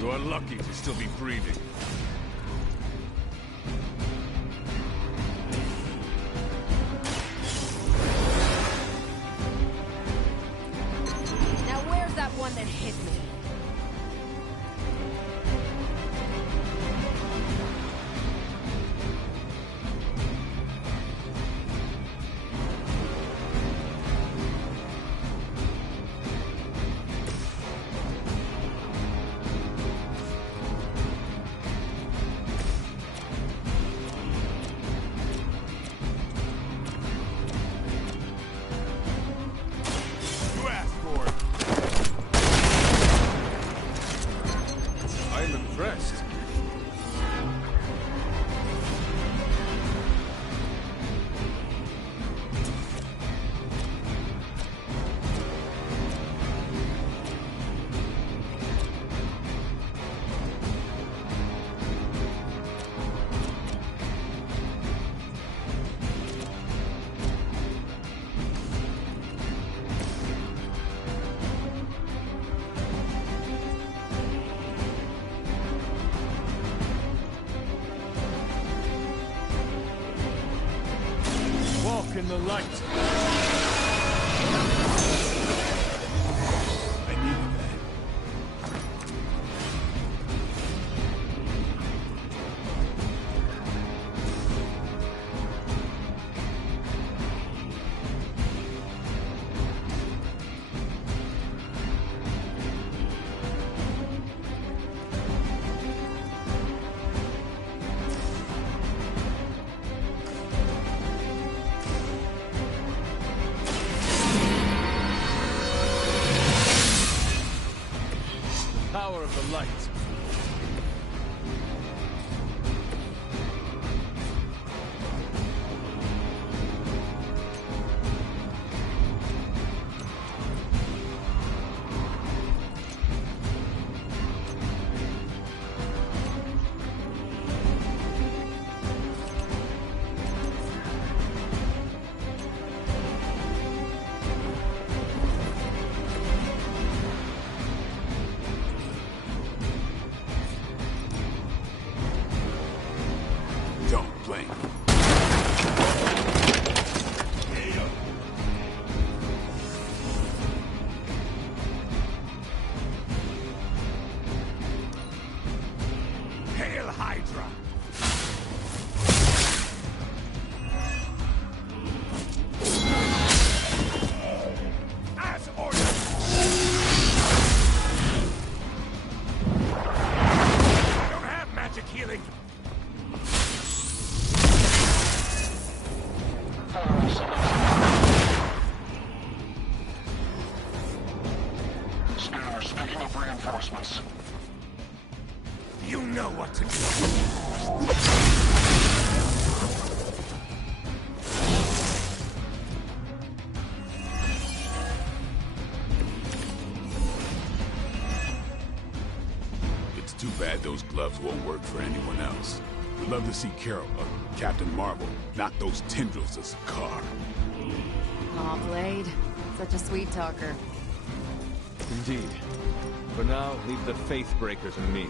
You are lucky to still be breathing. Now where's that one that hit me? walk in the light. I needed that. Power of the light. Don't blink. Hail Hydra! As ordered! I don't have magic healing! Scanner's picking up reinforcements. You know what to do. It's too bad those gloves won't work for anyone else. We'd love to see Carol, Captain Marvel, knock those tendrils of Sakaar. Aw, Blade. Such a sweet talker. Indeed. For now, leave the Faith Breakers and me.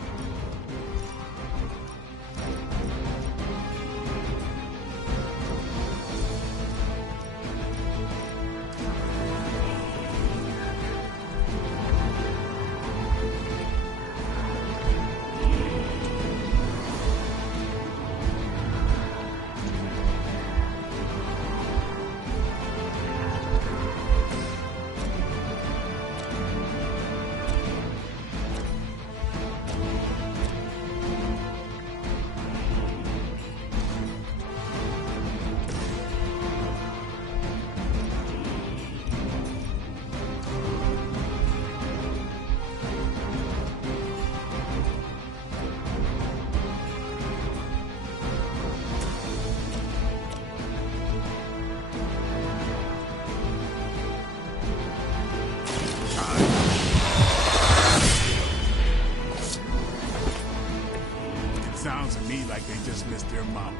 Sounds to me like they just missed their mama.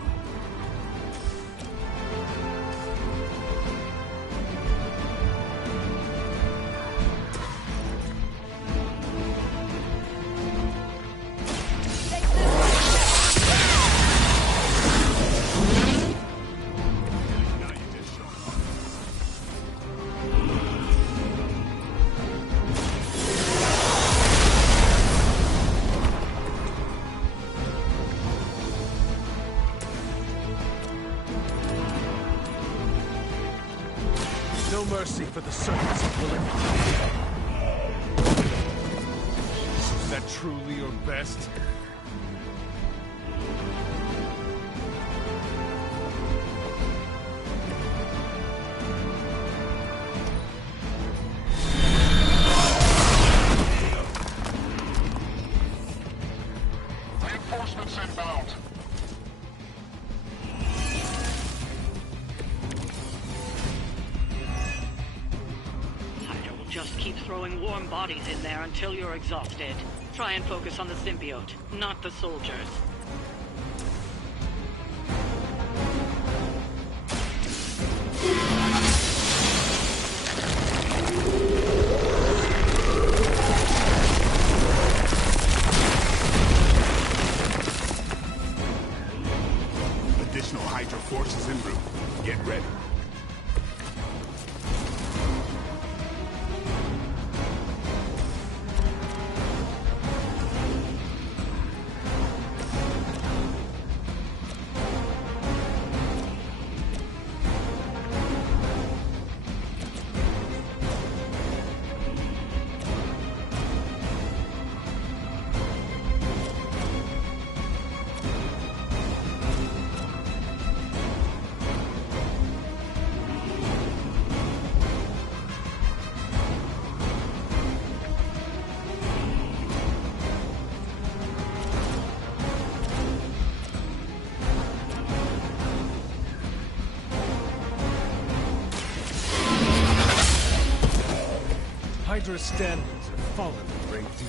No mercy for the servants of Willing. Is that truly your best? Reinforcements inbound. Hydra will just keep throwing warm bodies in there until you're exhausted. Try and focus on the symbiote, not the soldiers. Additional Hydra forces en route. Get ready. Hydra's standards have fallen a great deal.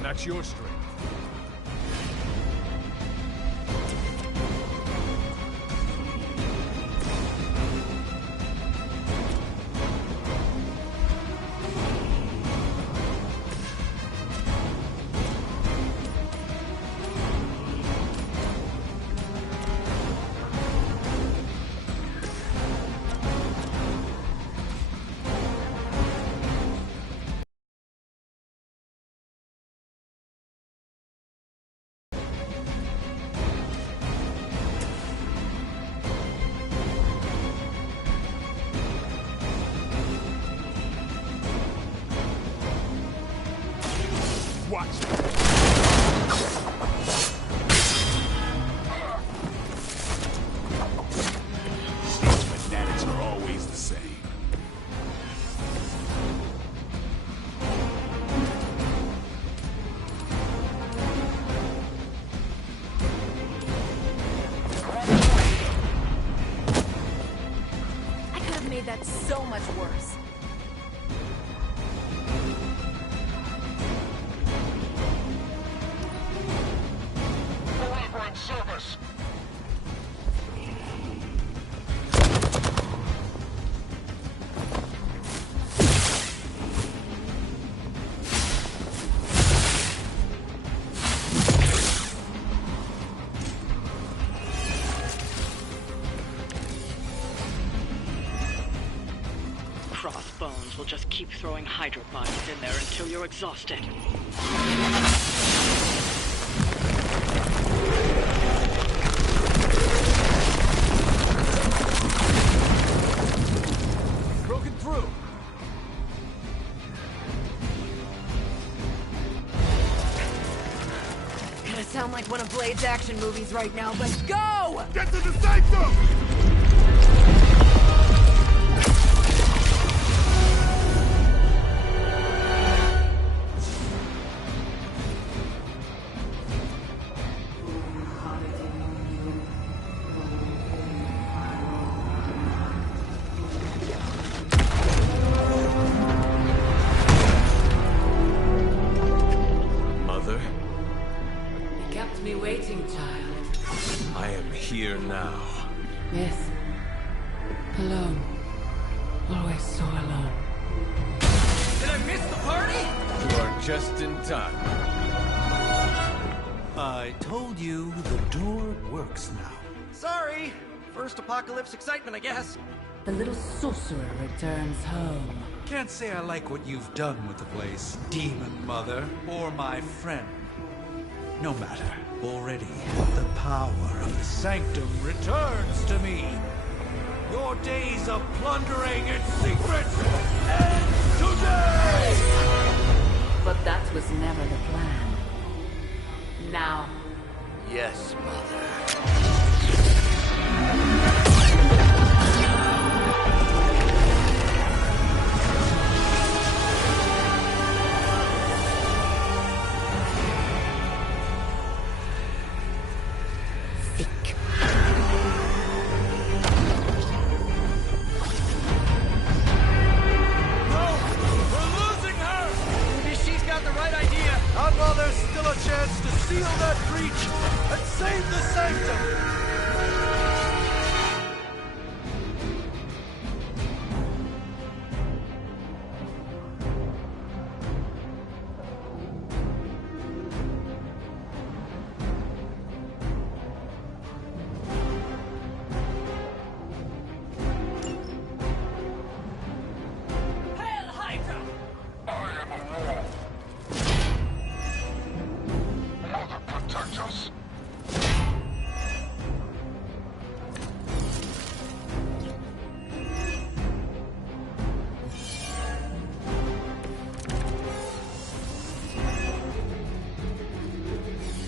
Match your strength. Watch. Fanatics are always the same. I could have made that so much worse. Service. Crossbones will just keep throwing Hydra bodies in there until you're exhausted. Sound like one of Blade's action movies right now, but go! Get to the sanctum! Waiting, child. I am here now. Yes. Alone. Always so alone. Did I miss the party? You are just in time. I told you the door works now. Sorry. First apocalypse excitement, I guess. The little sorcerer returns home. Can't say I like what you've done with the place, Demon Mother, or my friend. No matter. Already, the power of the Sanctum returns to me. Your days of plundering its secrets end today! But that was never the plan. Now. Yes, Mother. While there's still a chance to seal that breach and save the Sanctum!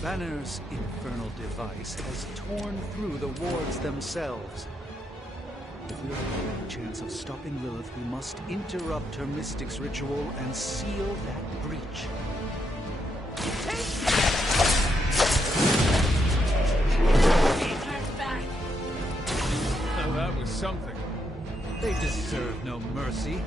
Banner's infernal device has torn through the wards themselves. If we're to have any chance of stopping Lilith, we must interrupt her mystic's ritual and seal that breach. Now that was something. They deserve no mercy.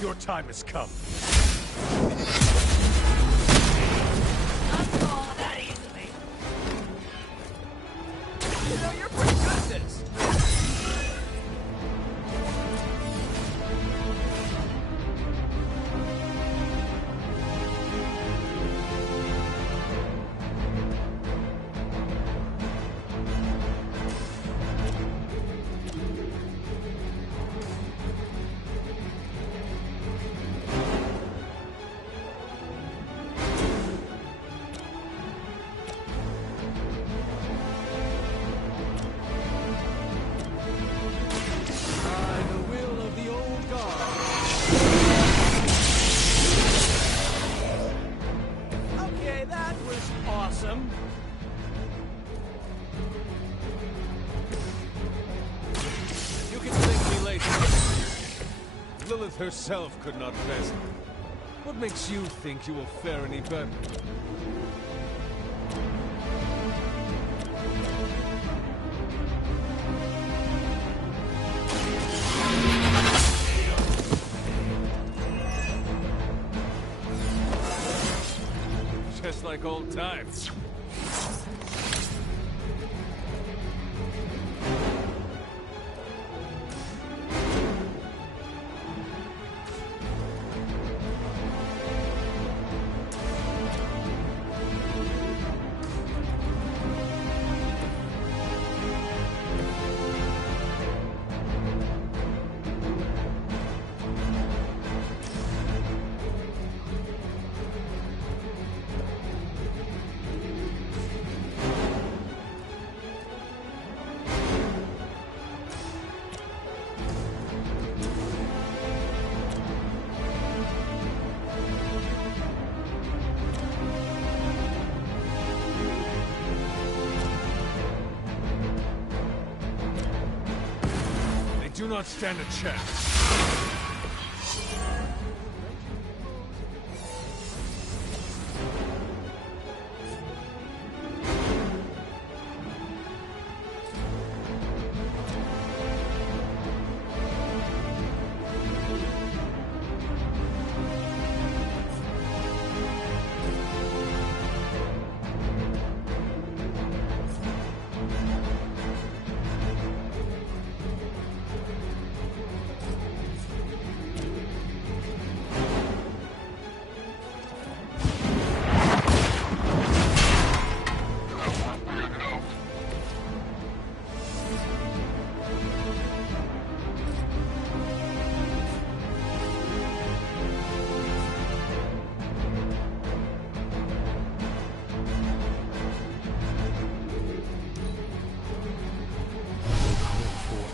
Your time has come. Not fall that easily. You know, you're pretty good at this. Lilith herself could not best. What makes you think you will fare any better? Just like old times. Do not stand a chance.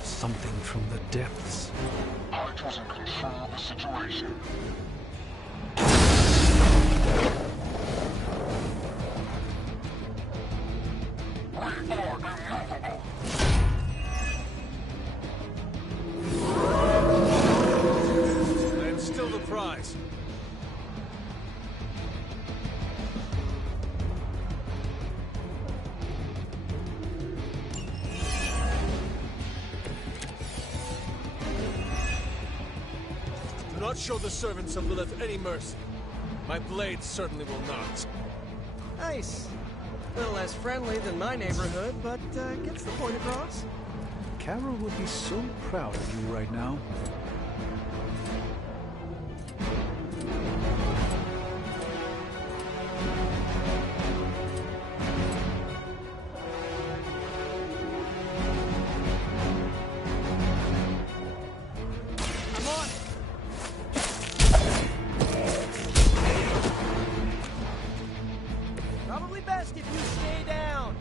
Something from the depths. I was in control of the situation. We are immovable. I am still the prize. not show the servants of Lilith any mercy. My blade certainly will not. Nice. A little less friendly than my neighborhood, but gets the point across. Carol would be so proud of you right now. Probably best if you stay down.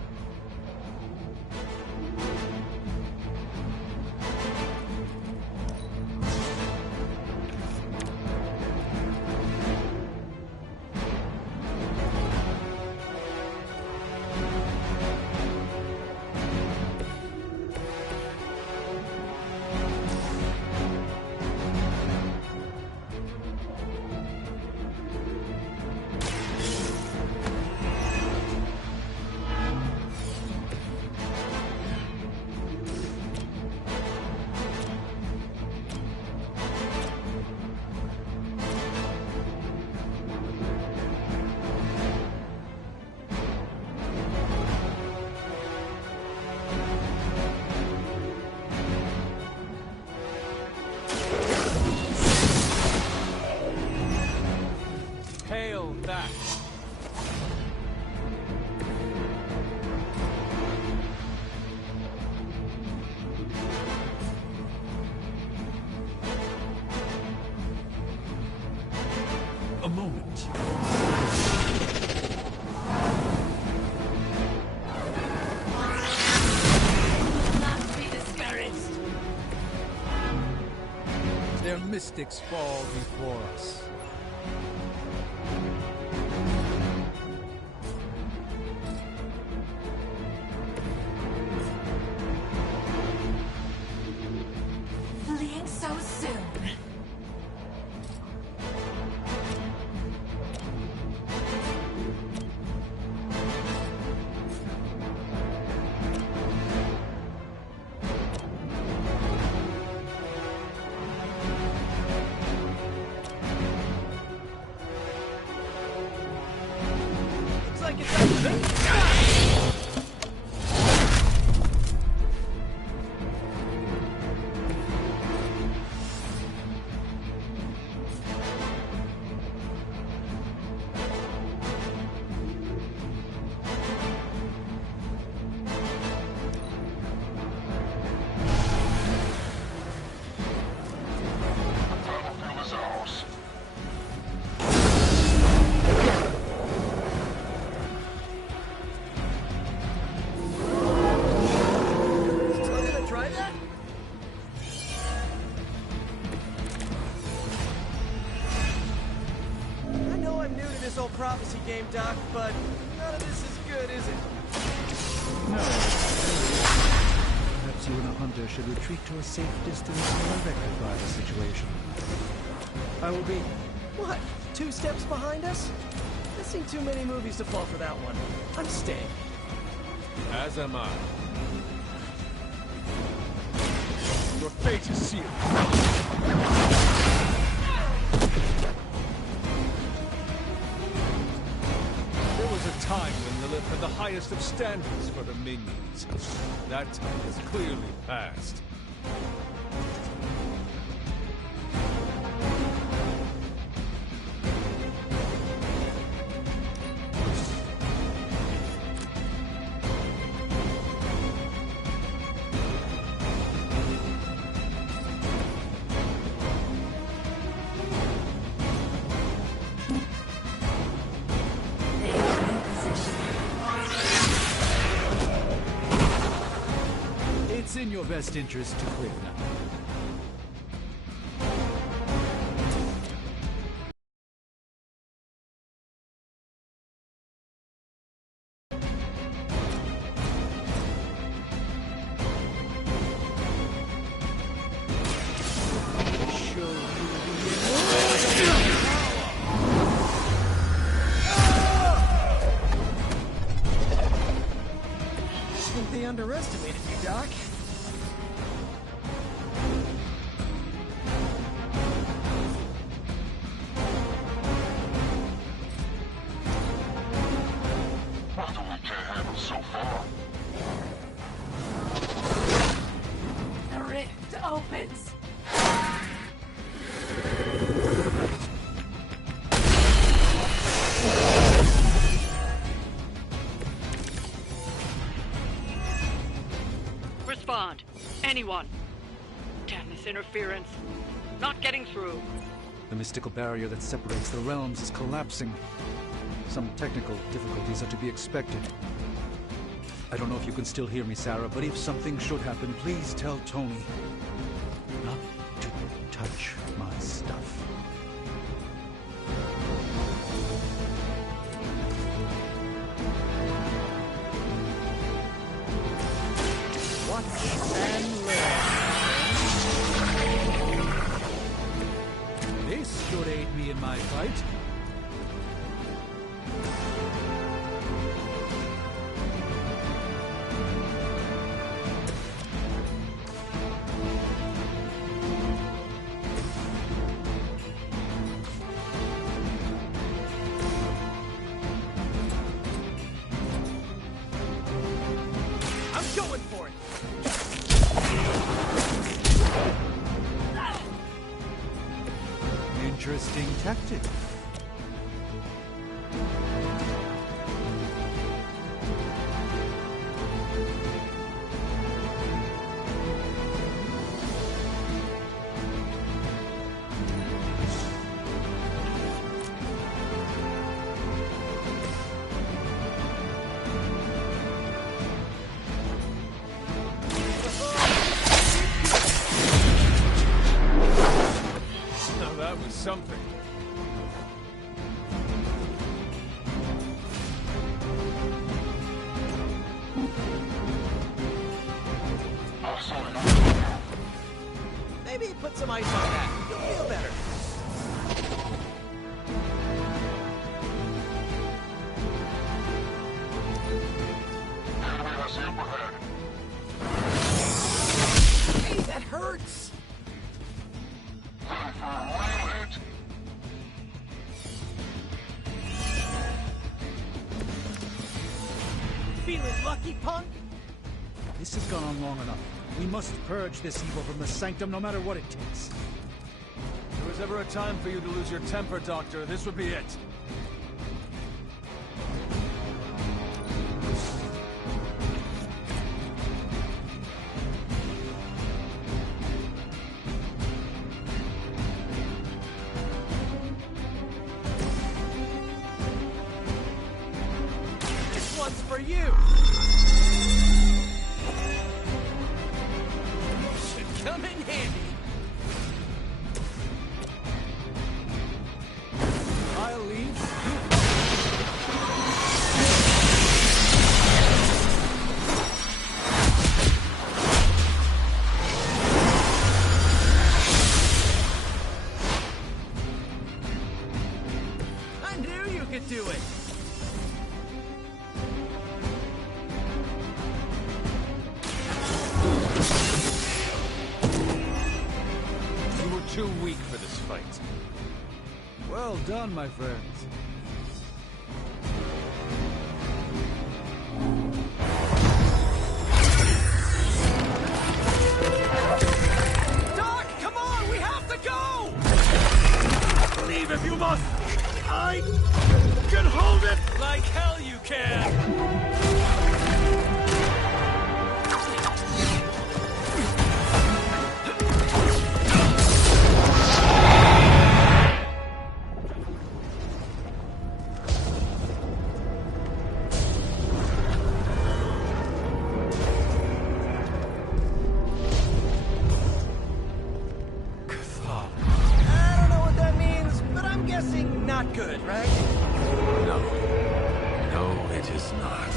Hail that! A moment. Not be discouraged. Their mystics fall before us. Fleeing so soon. Looks like it's up to me. Battlefield is ours. Still gonna try that? I know I'm new to this old prophecy game, Doc, but none of this is good, is it? No. Perhaps you and a hunter should retreat to a safe distance while I rectify the situation. I will be, what, 2 steps behind us? I've seen too many movies to fall for that one. I'm staying. As am I. Your fate is sealed. There was a time when Lilith had the highest of standards for her minions. That time has clearly passed. It's in your best interest to quit now. I think they underestimated you, Doc. opens. Respond. Anyone. Damn this interference. Not getting through. The mystical barrier that separates the realms is collapsing. Some technical difficulties are to be expected. I don't know if you can still hear me, Sarah, but if something should happen, please tell Tony not to touch my stuff. Watch and learn. This should aid me in my fight. Interesting tactic. Something. Maybe put some ice on that. You'll feel better. Hey, that hurts! Feeling lucky, punk? This has gone on long enough. We must purge this evil from the sanctum no matter what it takes. If there was ever a time for you to lose your temper, Doctor, this would be it. This one's for you! Should come in handy. I'll leave. I knew you could do it! You were too weak for this fight. Well done, my friends. Doc, come on! We have to go! Leave if you must! I can hold it! Like hell you can! I don't know what that means, but I'm guessing not good, right? No. No, it is not.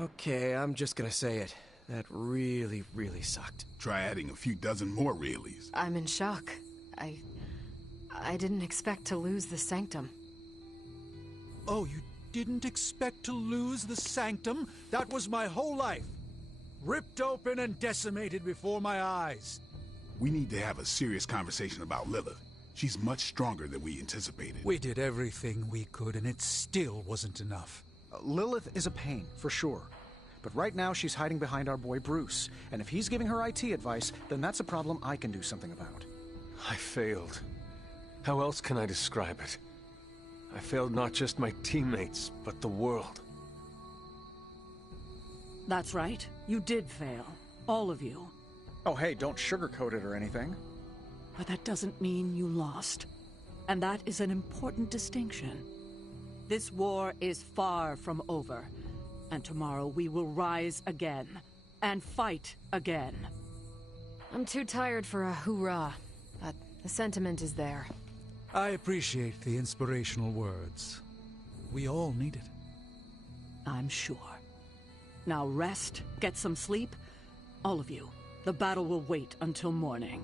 Okay, I'm just gonna say it. That really, really sucked. Try adding a few dozen more reallys. I'm in shock. I didn't expect to lose the Sanctum. Oh, you didn't expect to lose the Sanctum? That was my whole life. Ripped open and decimated before my eyes. We need to have a serious conversation about Lilith. She's much stronger than we anticipated. We did everything we could, and it still wasn't enough. Lilith is a pain, for sure. But right now, she's hiding behind our boy Bruce. And if he's giving her IT advice, then that's a problem I can do something about. I failed. How else can I describe it? I failed not just my teammates, but the world. That's right. You did fail. All of you. Oh, hey, don't sugarcoat it or anything. But that doesn't mean you lost. And that is an important distinction. This war is far from over. And tomorrow we will rise again. And fight again. I'm too tired for a hoorah, but the sentiment is there. I appreciate the inspirational words. We all need it. I'm sure. Now rest, get some sleep. All of you. The battle will wait until morning.